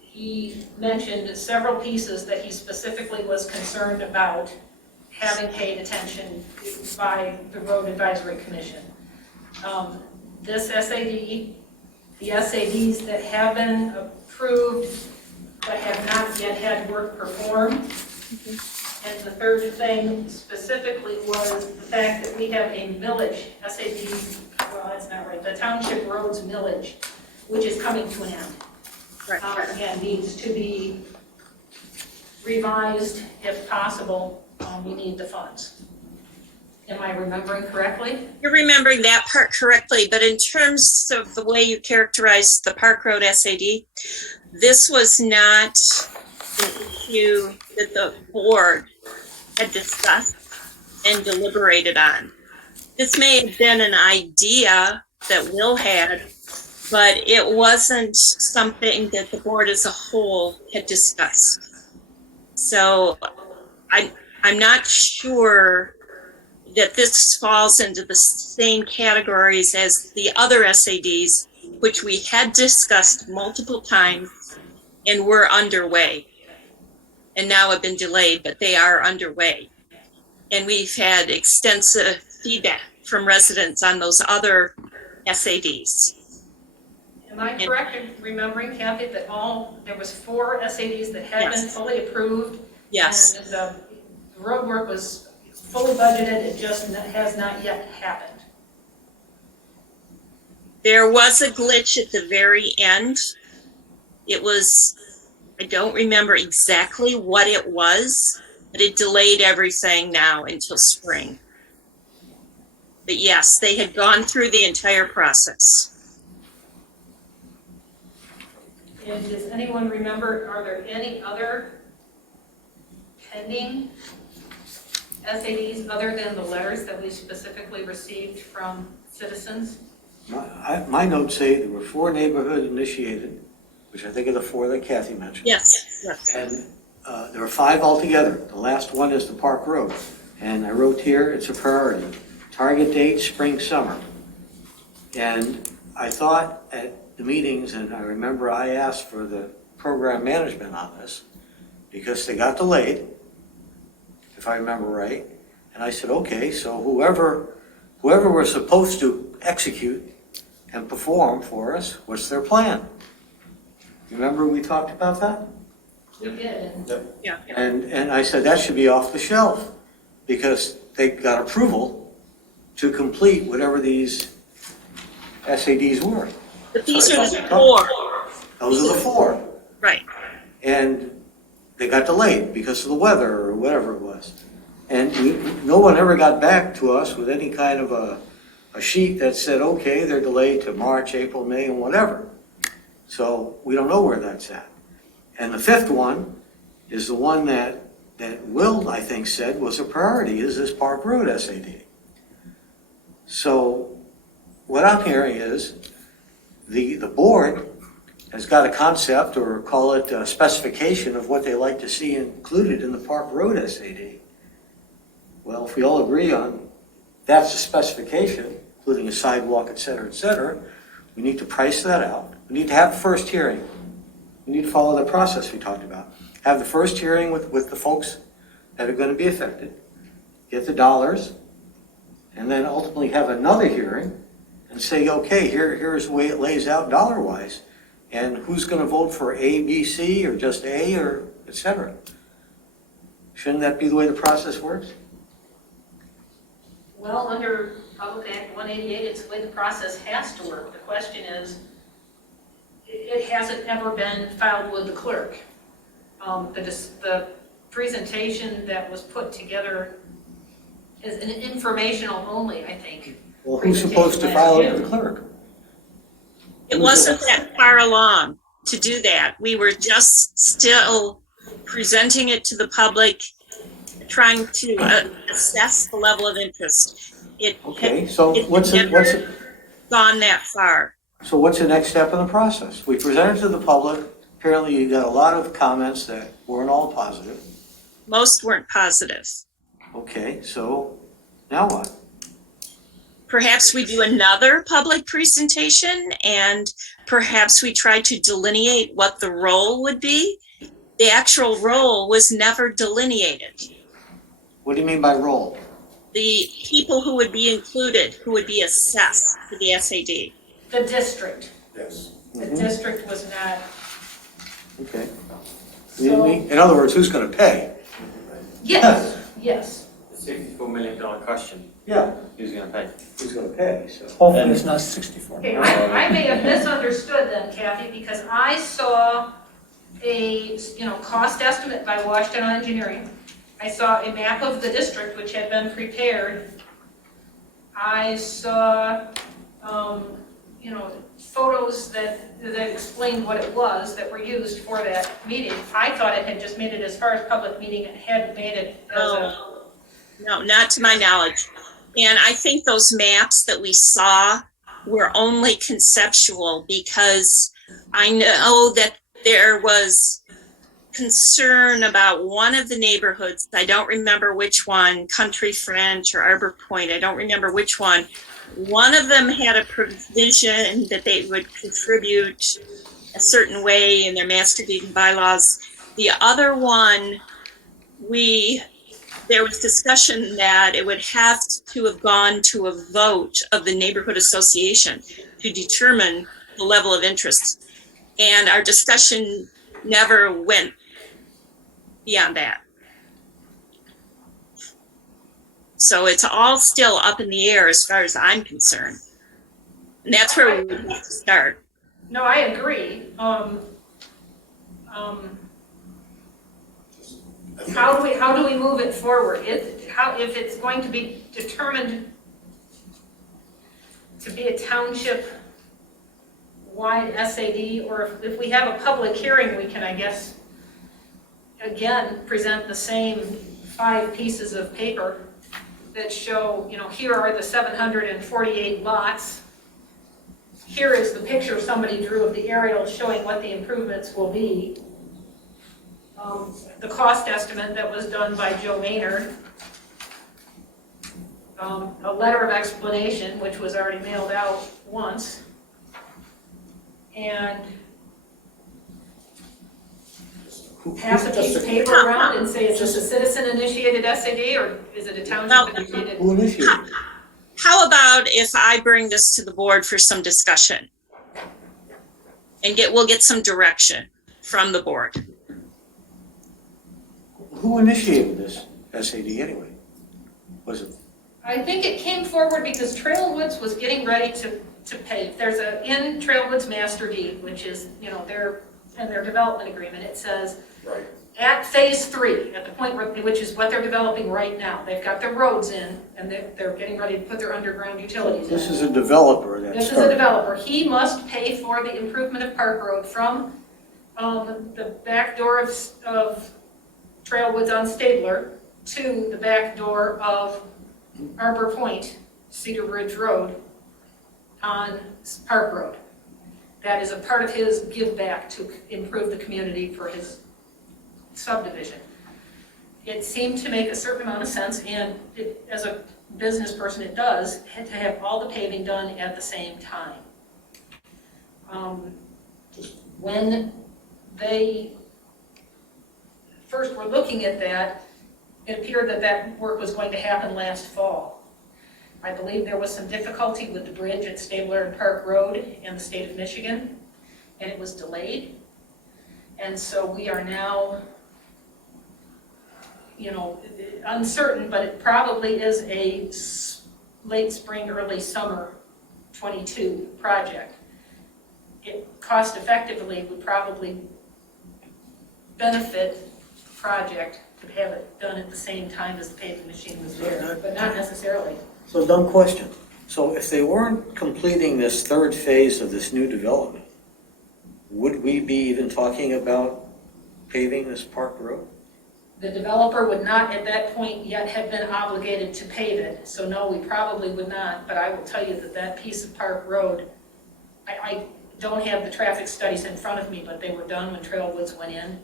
he mentioned several pieces that he specifically was concerned about having paid attention by the Road Advisory Commission. This SAD, the SADs that have been approved but have not yet had work performed. And the third thing specifically was the fact that we have a millage, SAD, well, that's not right, the Township Roads millage, which is coming to an end. Right. And needs to be revised if possible. We need the funds. Am I remembering correctly? You're remembering that part correctly, but in terms of the way you characterized the Park Road SAD, this was not an issue that the board had discussed and deliberated on. This may have been an idea that Will had, but it wasn't something that the board as a whole had discussed. So I'm not sure that this falls into the same categories as the other SADs, which we had discussed multiple times and were underway. And now have been delayed, but they are underway. And we've had extensive feedback from residents on those other SADs. Am I correct in remembering, Kathy, that there was 4 SADs that had been fully approved? Yes. And the road work was fully budgeted, it just has not yet happened. There was a glitch at the very end. It was, I don't remember exactly what it was, but it delayed everything now until spring. But yes, they had gone through the entire process. And does anyone remember, are there any other pending SADs other than the letters that we specifically received from citizens? My notes say there were 4 neighborhood initiated, which I think are the 4 that Kathy mentioned. Yes, yes. And there are 5 altogether. The last one is the Park Road. And I wrote here, it's a priority. Target date, spring, summer. And I thought at the meetings, and I remember I asked for the program management on this, because they got delayed, if I remember right. And I said, okay, so whoever we're supposed to execute and perform for us, what's their plan? Remember we talked about that? We did. Yeah. And I said that should be off the shelf because they got approval to complete whatever these SADs were. But these So are it's the not- four, Those are the four. right? And they got delayed because of the weather or whatever it was. And no one ever got back to us with any kind of a sheet that said, okay, they're delayed to March, April, May, and whatever. So we don't know where that's at. And the fifth one is the one that Will, I think, said was a priority, is this Park Road SAD. So what I'm hearing is the board has got a concept, or call it a specification, of what they like to see included in the Park Road SAD. Well, if we all agree on that's the specification, including a sidewalk, et cetera, we need to price that out. We need to have the first hearing. We need to follow the process we talked about. Have the first hearing with the folks that are going to be affected, get the dollars, and then ultimately have another hearing and say, okay, here's the way it lays out dollar-wise, and who's going to vote for A, B, C, or just A, or et cetera. Shouldn't that be the way the process works? Well, under Public Act 188, it's the way the process has to work. The question is, it hasn't ever been filed with the clerk. The presentation that was put together is an informational only, I think. Well, who's supposed to file it with the clerk? It wasn't that far along to do that. We were just still presenting it to the public, trying to assess the level of interest. Okay, so what's never gone that far. So what's the next step in the process? We presented to the public. Apparently you got a lot of comments that weren't all positive. Most weren't positive. Okay, so now what? Perhaps we do another public presentation and perhaps we try to delineate what the role would be. The actual role was never delineated. What do you mean by role? The people who would be included, who would be assessed for the SAD. The district. Yes. The district was not. Okay. So, In other words, who's going to pay? yes, yes. The $64 million question, Yeah. who's going to pay? Who's going to pay? So Hopefully it's not 64. Okay, I may have misunderstood then, Kathy, because I saw a, cost estimate by Washington Engineering. I saw a map of the district which had been prepared. I saw, photos that explained what it was that were used for that meeting. I thought it had just made it as far as public meeting, it hadn't made it as a. No, not to my knowledge. And I think those maps that we saw were only conceptual because I know that there was concern about one of the neighborhoods. I don't remember which one, Country French or Arbor Point. I don't remember which one. One of them had a provision that they would contribute a certain way in their master deed and bylaws. The other one, there was discussion that it would have to have gone to a vote of the neighborhood association to determine the level of interest. And our discussion never went beyond that. So it's all still up in the air as far as I'm concerned. And that's where we would have to start. No, I agree. How do we move it forward? If it's going to be determined to be a township-wide SAD, or if we have a public hearing, we can, I guess, again, present the same 5 pieces of paper that show, here are the 748 lots. Here is the picture somebody drew of the aerial showing what the improvements will be. The cost estimate that was done by Joe Maynard. A letter of explanation, which was already mailed out once. And pass a piece of paper around and say, is this a citizen-initiated SAD or is it a township-initiated? who initiated? How about if I bring this to the board for some discussion? and we'll get some direction from the board. Who initiated this SAD anyway? Was it, I think it came forward because Trailwoods was getting ready to pave. There's in Trailwoods Master Deed, which is, in their development agreement, it says, Right. at phase 3, at the point which is what they're developing right now, they've got their roads in, and they're getting ready to put their underground utilities in. this is a developer that This is a started. developer. He must pay for the improvement of Park Road from the back door of Trailwoods on Stabler to the back door of Arbor Point, Cedar Ridge Road on Park Road. That is a part of his give back to improve the community for his subdivision. It seemed to make a certain amount of sense, and as a business person, it does, to have all the paving done at the same time. When they first were looking at that, it appeared that that work was going to happen last fall. I believe there was some difficulty with the bridge at Stabler and Park Road in the state of Michigan, and it was delayed. And so we are now, uncertain, but it probably is a late spring, early summer 22 project. It cost effectively would probably benefit the project to have it done at the same time as the paving machine was there, but not necessarily. So dumb question. So if they weren't completing this third phase of this new development, would we be even talking about paving this Park Road? The developer would not at that point yet have been obligated to pave it, so no, we probably would not, but I will tell you that that piece of Park Road, I don't have the traffic studies in front of me, but they were done when Trailwoods went in,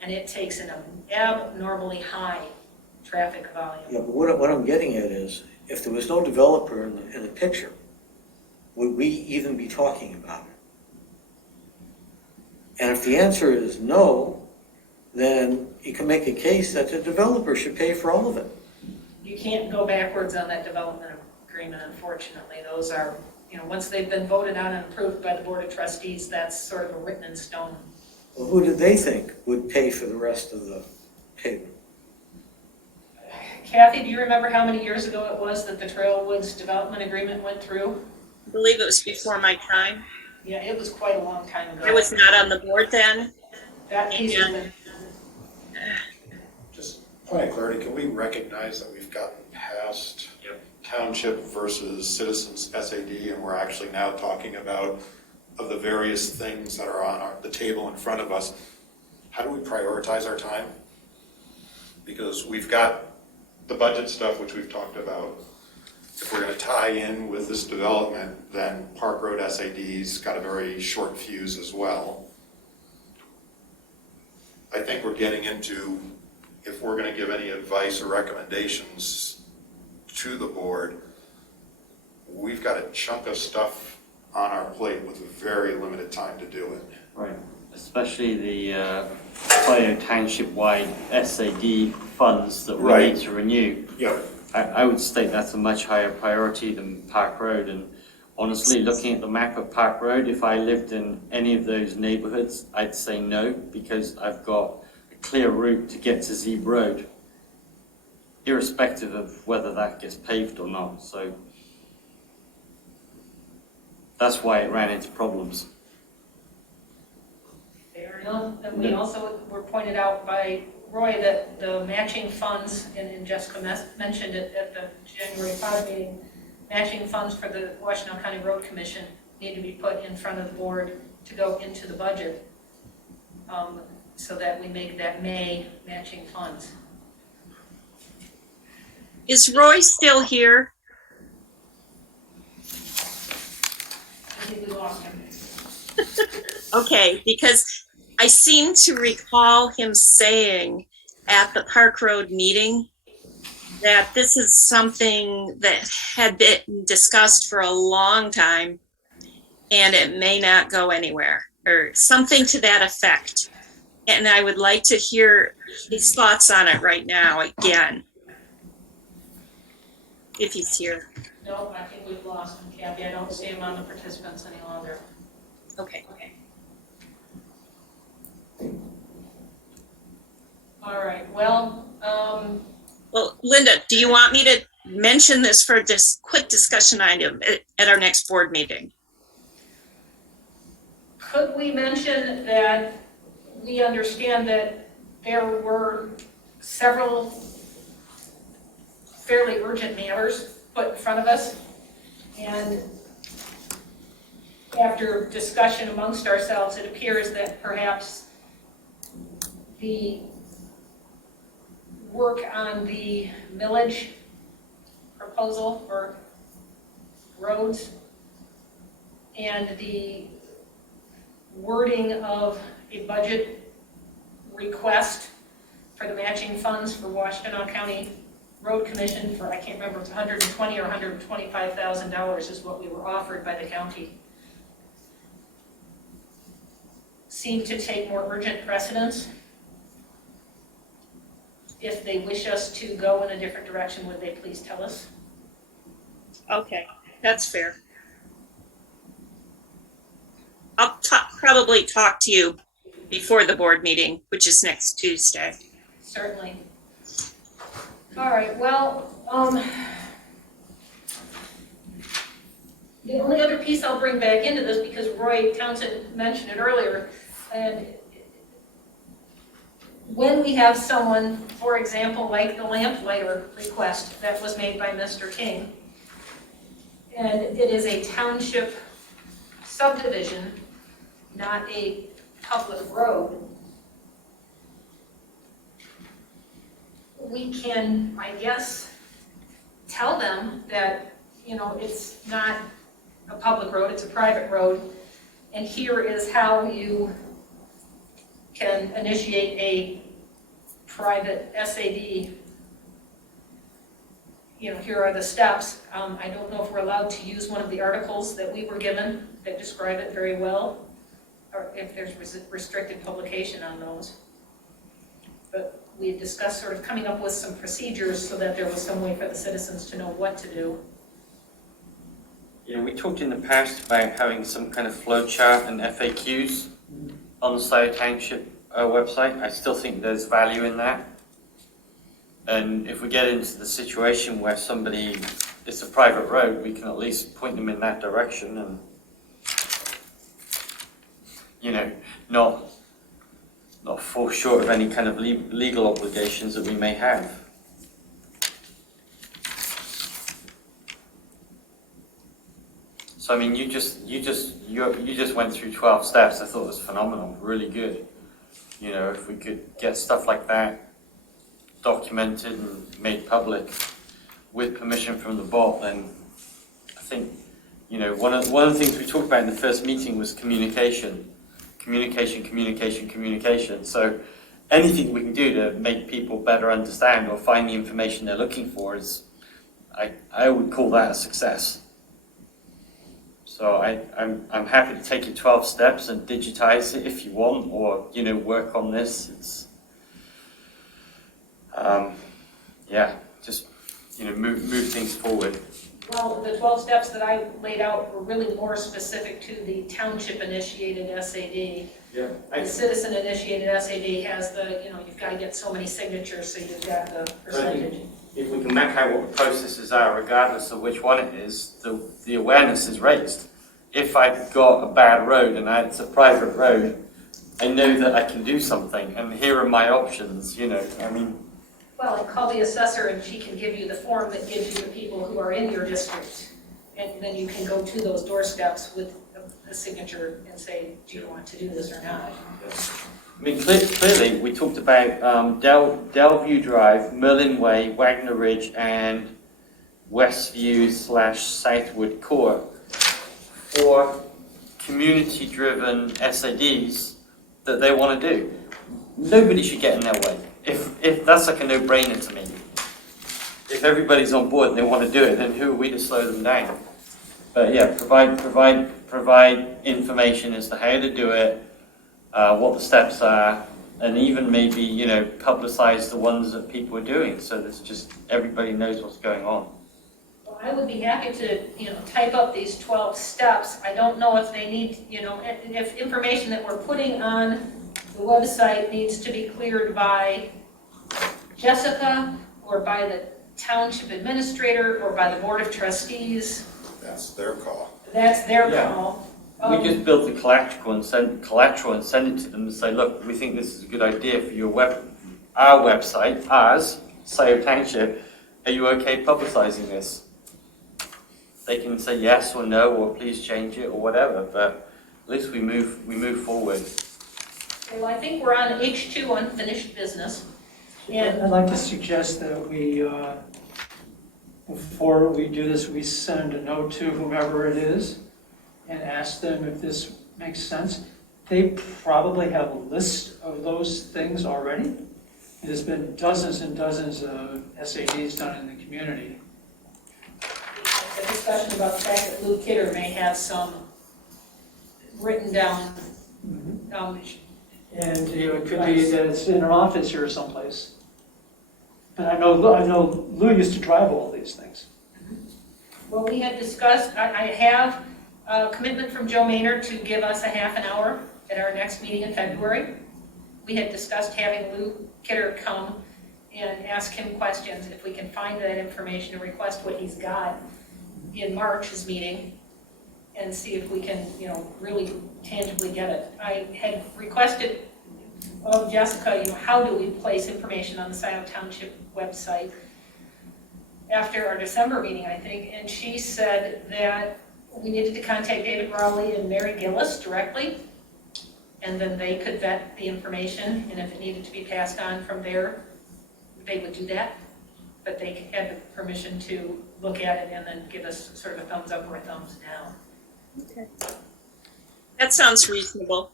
and it takes an abnormally high traffic volume. Yeah, but what I'm getting at is, if there was no developer in the picture, would we even be talking about it? And if the answer is no, then you can make a case that the developer should pay for all of it. You can't go backwards on that development agreement, unfortunately. Those are, once they've been voted on and approved by the Board of Trustees, that's sort of a written in stone. Well, who did they think would pay for the rest of the pavement? Kathy, do you remember how many years ago it was that the Trailwoods development agreement went through? I believe it was before my time. Yeah, it was quite a long time ago. I was not on the board then. That piece has been, Just point of clarity, can we recognize that we've gotten past Township versus Citizens SAD, and we're actually now talking about, of the various things that are on the table in front of us, how do we prioritize our time? Because we've got the budget stuff, which we've talked about. If we're going to tie in with this development, then Park Road SAD's got a very short fuse as well. I think we're getting into, if we're going to give any advice or recommendations to the board, we've got a chunk of stuff on our plate with very limited time to do it. Right, especially the Scio Township-wide SAD funds that we Right. need to renew. Yeah. I would state that's a much higher priority than Park Road. And honestly, looking at the map of Park Road, if I lived in any of those neighborhoods, I'd say no, because I've got a clear route to get to Zeeb Road, irrespective of whether that gets paved or not. So that's why it ran into problems. fair enough. And we also were pointed out by Roy that the matching funds, and Jessica mentioned it at the January 5 meeting, matching funds for the Washtenaw County Road Commission need to be put in front of the board to go into the budget, so that we make that May matching funds. Is Roy still here? I think we lost him. Okay, because I seem to recall him saying at the Park Road meeting that this is something that had been discussed for a long time and it may not go anywhere, or something to that effect. And I would like to hear his thoughts on it right now again, if he's here. No, I think we've lost him, Kathy. I don't see him on the participants any longer. Okay. All right, well, Well, Linda, do you want me to mention this for this quick discussion item at our next board meeting? could we mention that we understand that there were several fairly urgent matters put in front of us? And after discussion amongst ourselves, it appears that perhaps the work on the millage proposal for roads and the wording of a budget request for the matching funds for Washtenaw County Road Commission for, I can't remember, it's $120,000 or $125,000 is what we were offered by the county, seem to take more urgent precedence. If they wish us to go in a different direction, would they please tell us? Okay, that's fair. I'll probably talk to you before the board meeting, which is next Tuesday. Certainly. All right, well, the only other piece I'll bring back into this, because Roy Townsend mentioned it earlier, and when we have someone, for example, like the lamplighter request that was made by Mr. King, and it is a township subdivision, not a public road, we can, I guess, tell them that, you know, it's not a public road, it's a private road, and here is how you can initiate a private SAD. You know, here are the steps. I don't know if we're allowed to use one of the articles that we were given that describe it very well, or if there's restricted publication on those. But we had discussed sort of coming up with some procedures so that there was some way for the citizens to know what to do. Yeah, we talked in the past about having some kind of flow chart and FAQs on the Scio Township website. I still think there's value in that. And if we get into the situation where somebody, it's a private road, we can at least point them in that direction and, you know, not fall short of any kind of legal obligations that we may have. So I mean, you just went through 12 steps. I thought it was phenomenal, really good. You know, if we could get stuff like that documented and made public with permission from the bot, then I think, you know, one of the things we talked about in the first meeting was communication. Communication. So anything we can do to make people better understand or find the information they're looking for is, I would call that a success. So I'm happy to take you 12 steps and digitize it if you want, or, you know, work on this. It's, yeah, just, you know, move things forward. Well, the 12 steps that I laid out were really more specific to the township-initiated SAD. Yeah. The citizen-initiated SAD has the, you know, you've got to get so many signatures, so you've got the percentage. If we can map out what the processes are, regardless of which one it is, the awareness is raised. If I've got a bad road and it's a private road, I know that I can do something, and here are my options, you know, I mean. Well, and call the assessor and she can give you the form that gives you the people who are in your district. And then you can go to those doorsteps with a signature and say, do you want to do this or not? I mean, clearly, we talked about Delview Drive, Merlin Way, Wagner Ridge, and Westview/Southwood Court for community-driven SADs that they want to do. Nobody should get in their way. If that's like a no-brainer to me. If everybody's on board and they want to do it, then who are we to slow them down? But yeah, provide information as to how to do it, what the steps are, and even maybe, you know, publicize the ones that people are doing, so that just everybody knows what's going on. Well, I would be happy to, you know, type up these 12 steps. I don't know if they need, you know, if information that we're putting on the website needs to be cleared by Jessica, or by the township administrator, or by the board of trustees. That's their call. That's their Yeah. call. We just build the collateral and send it to them and say, look, we think this is a good idea for your our website as Scio Township. Are you okay publicizing this? They can say yes or no, or please change it or whatever, but at least we move forward. Okay, well, I think we're on H2, unfinished business. And I'd like to suggest that we, before we do this, we send a note to whomever it is and ask them if this makes sense. They probably have a list of those things already. There's been dozens and dozens of SADs done in the community. a discussion about the fact that Lou Kidder may have some written down, And it could be that it's in an office here or someplace. And I know Lou used to drive all these things. well, we had discussed, I have a commitment from Joe Maynard to give us a half an hour at our next meeting in February. We had discussed having Lou Kidder come and ask him questions, if we can find that information and request what he's got in March's meeting, and see if we can, really tangibly get it. I had requested of Jessica, how do we place information on the Scion Township website after our December meeting, I think, and she said that we needed to contact David Rowley and Mary Gillis directly, and then they could vet the information, and if it needed to be passed on from there, they would do that, but they had the permission to look at it and then give us sort of a thumbs up or a thumbs down. Okay. That sounds reasonable.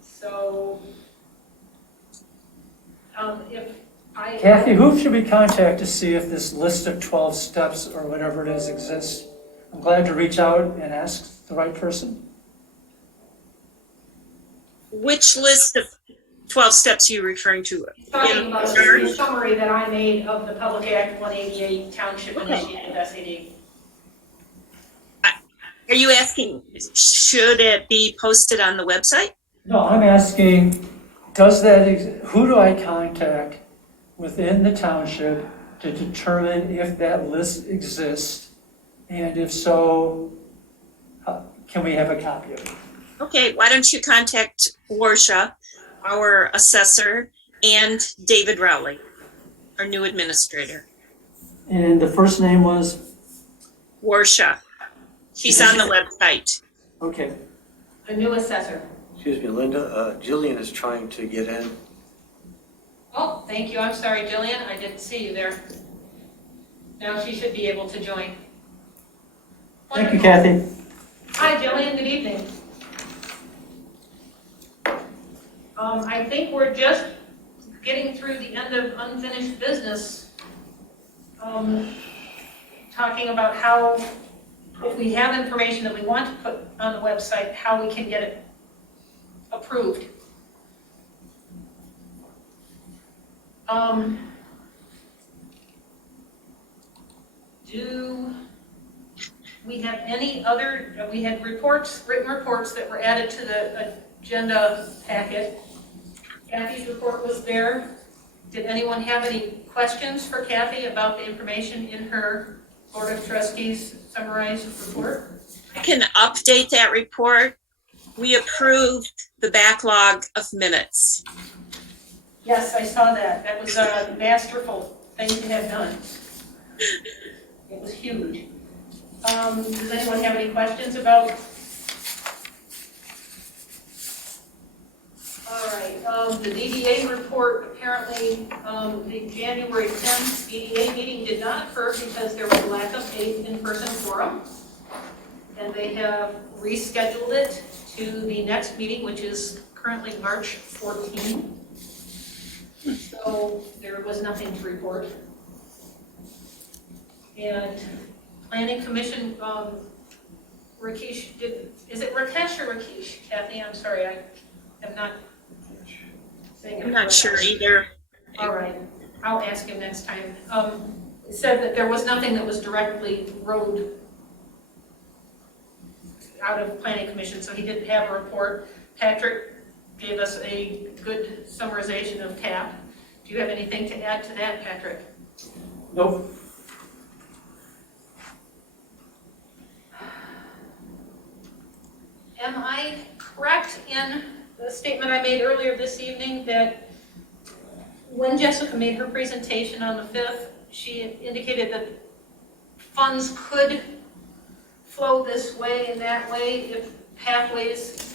So, if I... Kathy, who should we contact to see if this list of 12 steps or whatever it is exists? I'm glad to reach out and ask the right person. Which list of 12 steps are you referring to? Talking about the summary that I made of the Public Act 188 Township Initiative SAD. Are you asking, should it be posted on the website? No, I'm asking, who do I contact within the township to determine if that list exists? And if so, can we have a copy of it? Okay, why don't you contact Warsha, our assessor, and David Rowley, our new administrator. And the first name was? Warsha. She's on the website. Okay. The new assessor. Excuse me, Linda, Jillian is trying to get in. Oh, thank you. I'm sorry, Jillian. I didn't see you there. Now she should be able to join. Thank you, Kathy. Hi, Jillian. Good evening. I think we're just getting through the end of unfinished business. Talking about how, if we have information that we want to put on the website, how we can get it approved. Do we have any other, we had reports, written reports that were added to the agenda packet. Kathy's report was there. Did anyone have any questions for Kathy about the information in her Board of Trustees summarized report? I can update that report. We approved the backlog of minutes. Yes, I saw that. That was a masterful thing to have done. It was huge. Does anyone have any questions about? All right, the DDA report, apparently, the January 10th DDA meeting did not occur because there was a lack of a in-person forum. And they have rescheduled it to the next meeting, which is currently March 14th. So there was nothing to report. And Planning Commission, Rakesh, is it Rakesh or Rakesh? Kathy, I'm sorry, I am not saying it. I'm not sure either. All right, I'll ask him next time. It said that there was nothing that was directly road out of Planning Commission, so he didn't have a report. Patrick gave us a good summarization of TAP. Do you have anything to add to that, Patrick? Nope. Am I correct in the statement I made earlier this evening that when Jessica made her presentation on the 5th, she indicated that funds could flow this way and that way if pathways,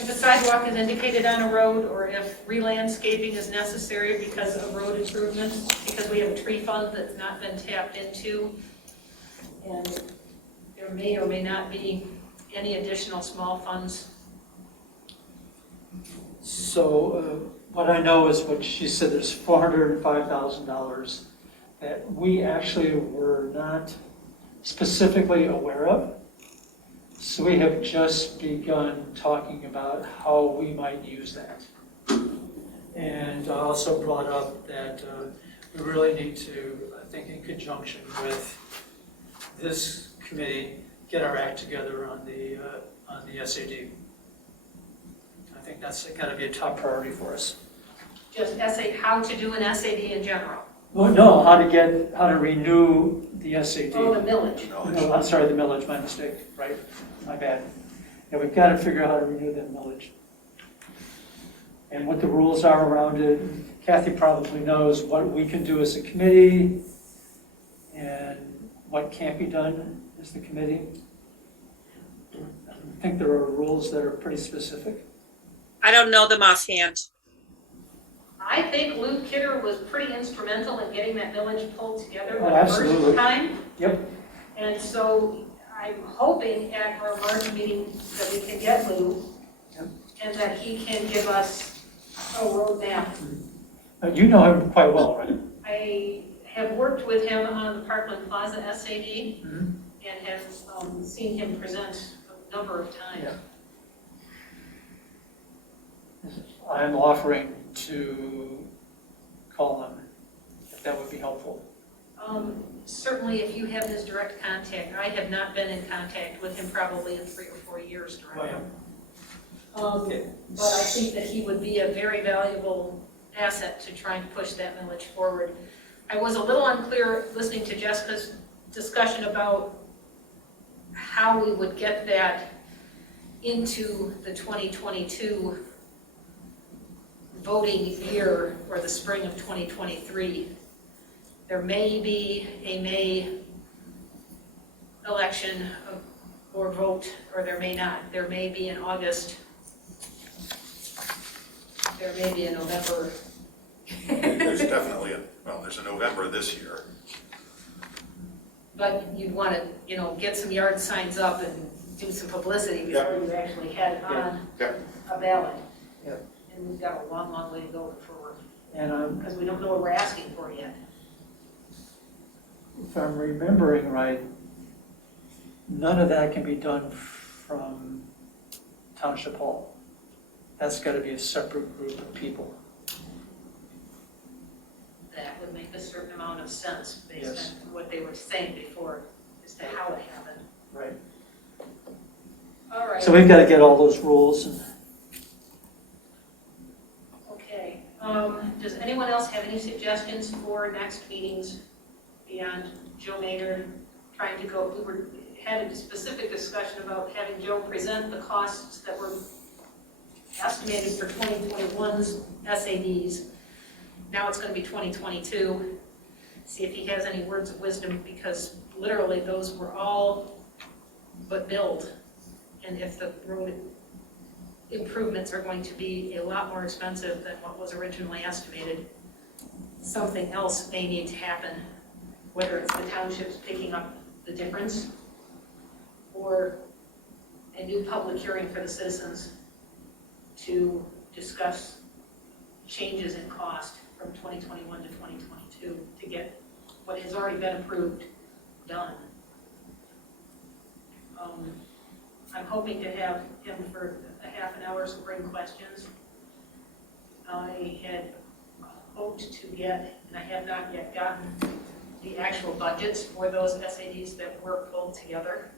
if a sidewalk is indicated on a road, or if re-landscaping is necessary because of road improvements, because we have a tree fund that's not been tapped into, and there may or may not be any additional small funds. So what I know is what she said, there's $405,000 that we actually were not specifically aware of. So we have just begun talking about how we might use that. And I also brought up that we really need to, I think in conjunction with this committee, get our act together on the SAD. I think that's got to be a top priority for us. Just how to do an SAD in general. Well, no, how to renew the SAD. Oh, the millage. No, I'm sorry, the millage, my mistake, right? My bad. Yeah, we've got to figure out how to renew that millage. And what the rules are around it. Kathy probably knows what we can do as a committee and what can't be done as the committee. I think there are rules that are pretty specific. I don't know them offhand. I think Luke Kidder was pretty instrumental in getting that millage pulled together Oh, the absolutely. first time. Yep. And so I'm hoping at our March meeting that we can get Lou, Yep. and that he can give us a roadmap. You know him quite well, right? I have worked with him on the Parkland Plaza SAD Mhm. and have seen him present a number of times. Yeah. I'm offering to call him, if that would be helpful. Certainly, if you have his direct contact. I have not been in contact with him probably in 3 or 4 years directly. Okay. But I think that he would be a very valuable asset to trying to push that millage forward. I was a little unclear listening to Jessica's discussion about how we would get that into the 2022 voting year or the spring of 2023. There may be a May election or vote, or there may not. There may be in August. There may be a November. There's definitely there's a November this year. But you'd want to, get some yard signs up and do some publicity before you actually had it on a ballot. Yep. And we've got a long, long way to go before, And because we don't know what we're asking for yet. if I'm remembering right, none of that can be done from Township Hall. That's got to be a separate group of people. That would make a certain amount of sense based Yes. on what they were saying before as to how it happened. Right. All right. So we've got to get all those rules. And Okay. Does anyone else have any suggestions for next meetings beyond Joe Maynard trying to go? We had a specific discussion about having Joe present the costs that were estimated for 2021's SADs. Now it's going to be 2022. See if he has any words of wisdom, because literally those were all but billed. And if the road improvements are going to be a lot more expensive than what was originally estimated, something else may need to happen, whether it's the townships picking up the difference or a new public hearing for the citizens to discuss changes in cost from 2021 to 2022 to get what has already been approved done. I'm hoping to have him for a half an hour to bring questions. I had hoped to get, and I have not yet gotten, the actual budgets for those SADs that were pulled together,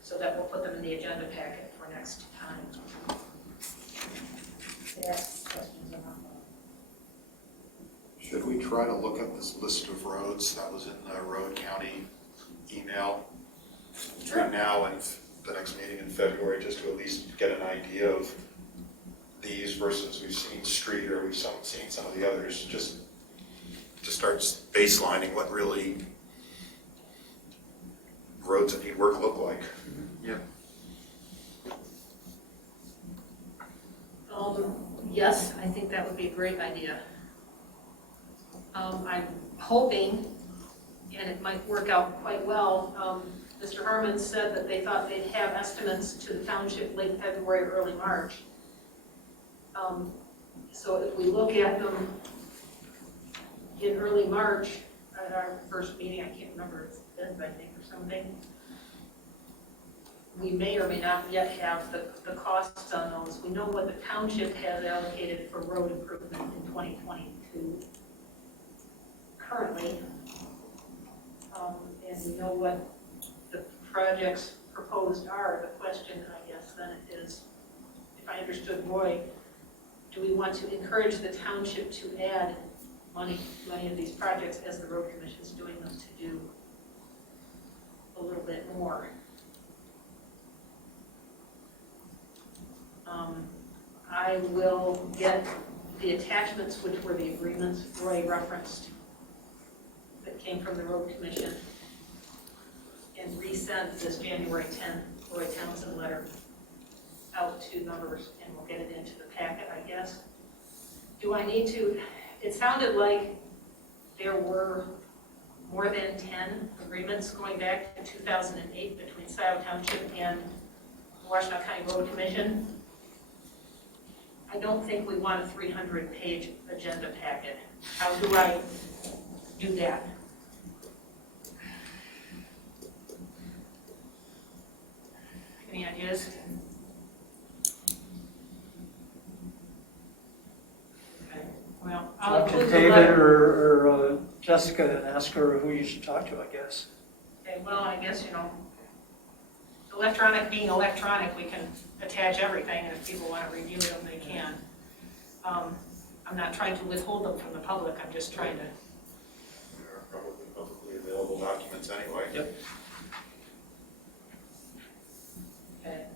so that we'll put them in the agenda packet for next time. To ask questions on Should we try to look at this list of roads that was in the road county email between now and the next meeting in February, just to at least get an idea of these versus we've seen street or we've seen some of the others, just to start baselining what really roads that need work look like. Yeah. Yes, I think that would be a great idea. I'm hoping, and it might work out quite well, Mr. Harmon said that they thought they'd have estimates to the township late February, early March. So if we look at them in early March, at our first meeting, I can't remember, it's the 10th, I think, or something, we may or may not yet have the costs on those. We know what the township has allocated for road improvement in 2022 currently. And we know what the projects proposed are. The question, I guess, then is, if I understood Roy, do we want to encourage the township to add money to any of these projects as the road commission is doing them to do a little bit more? I will get the attachments, which were the agreements Roy referenced that came from the road commission, and resend this January 10th Roy Townsend letter out to members, and we'll get it into the packet, I guess. Do I need to? It sounded like there were more than 10 agreements going back to 2008 between Scio Township and the Washington County Road Commission. I don't think we want a 300-page agenda packet. How do I do that? Any ideas? Okay, well, I'll Talk to include the David letter. or Jessica and ask her who you should talk to, I guess. Okay, well, I guess, electronic being electronic, we can attach everything, and if people want to review them, they can. I'm not trying to withhold them from the public, I'm just trying to. They're probably publicly available documents anyway. Yep. Okay.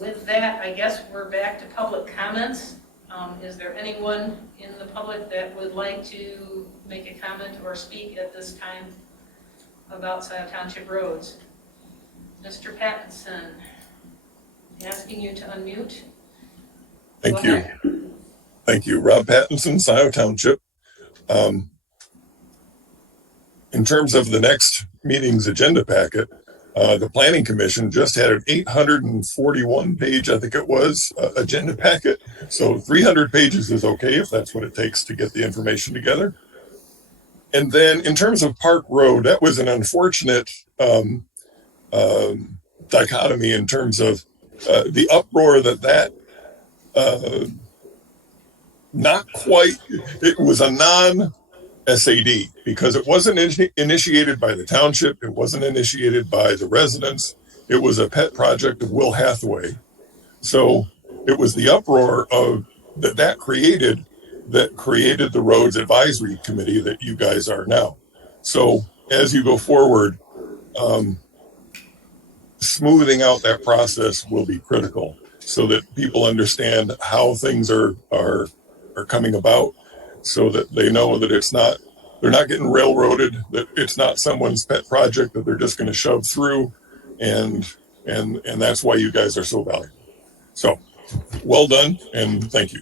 With that, I guess we're back to public comments. Is there anyone in the public that would like to make a comment or speak at this time about Scion Township roads? Mr. Pattinson, asking you to unmute. Thank Go you. ahead. Thank you. Rob Pattinson, Scio Township. In terms of the next meeting's agenda packet, the Planning Commission just had an 841-page, I think it was, agenda packet. So 300 pages is okay if that's what it takes to get the information together. And then in terms of Park Road, that was an unfortunate dichotomy in terms of the uproar that not quite, it was a non-SAD because it wasn't initiated by the township, it wasn't initiated by the residents, it was a pet project of Will Hathaway. So it was the uproar of that created the Roads Advisory Committee that you guys are now. So as you go forward, smoothing out that process will be critical so that people understand how things are coming about, so that they know that they're not getting railroaded, that it's not someone's pet project that they're just going to shove through, and that's why you guys are so valuable. So well done, and thank you.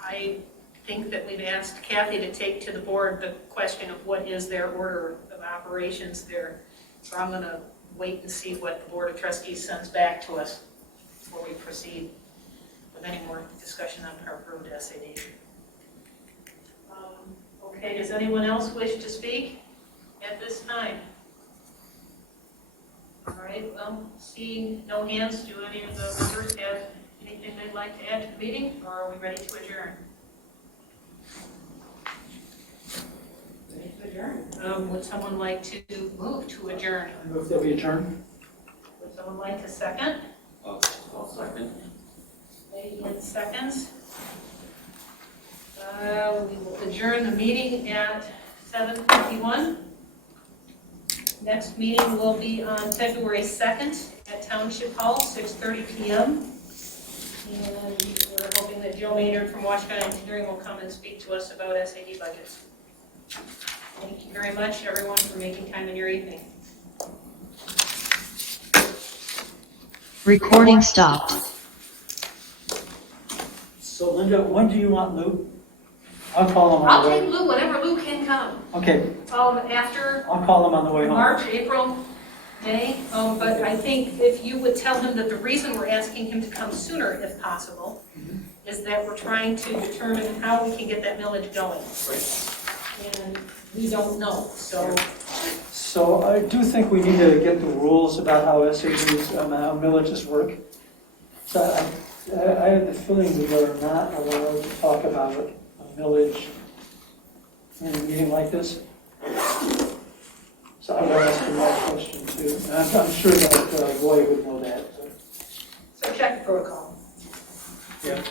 I think that we've asked Kathy to take to the board the question of what is their order of operations there. So I'm going to wait and see what the Board of Trustees sends back to us before we proceed with any more discussion on Park Road SAD. Okay, does anyone else wish to speak at this time? All right, well, seeing no hands, do any of the members have anything they'd like to add to the meeting, or are we ready to adjourn? Ready to adjourn. Would someone like to move to adjourn? I move that we adjourn. Would someone like to second? I'll second. Lady in seconds. We will adjourn the meeting at 7:51. Next meeting will be on February 2nd at Township Hall, 6:30 p.m. And we're hoping that Joe Maynard from Walsh County Engineering will come and speak to us about SAD budgets. Thank you very much, everyone, for making time in your evening. Recording stopped. So Linda, when do you want Lou? I'll call him on I'll the take way. Lou whenever Lou can come. Okay, After I'll call him on the way home. March, April, May, but I think if you would tell him that the reason we're asking him to come sooner, if possible, is that we're trying to determine how we can get that millage going. And we don't know, so. So I do think we need to get the rules about how SADs, how villages work. So I have the feeling we are not allowed to talk about a millage in a meeting like this. So I will ask him that question too. And I'm sure that Roy would know that. So check the protocol. Yeah.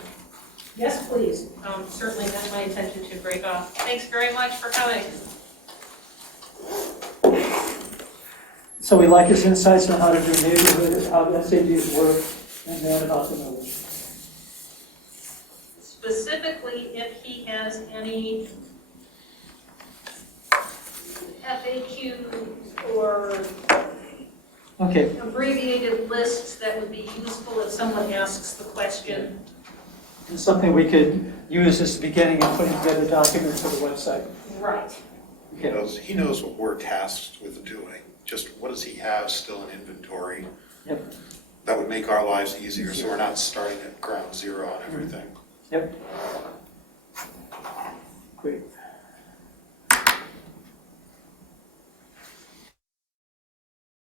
Yes, please. Certainly not my intention to break off. Thanks very much for coming. So we like his insights on how to do neighborhood, how the SADs work, and then about the millage. Specifically, if he has any FAQs or Okay, abbreviated lists that would be useful if someone asks the question. it's something we could use as the beginning of putting together documents for the website. Right. Okay. He knows what we're tasked with doing. Just what does he have still in inventory? Yep. That would make our lives easier, so we're not starting at ground zero on everything. Yep. Great.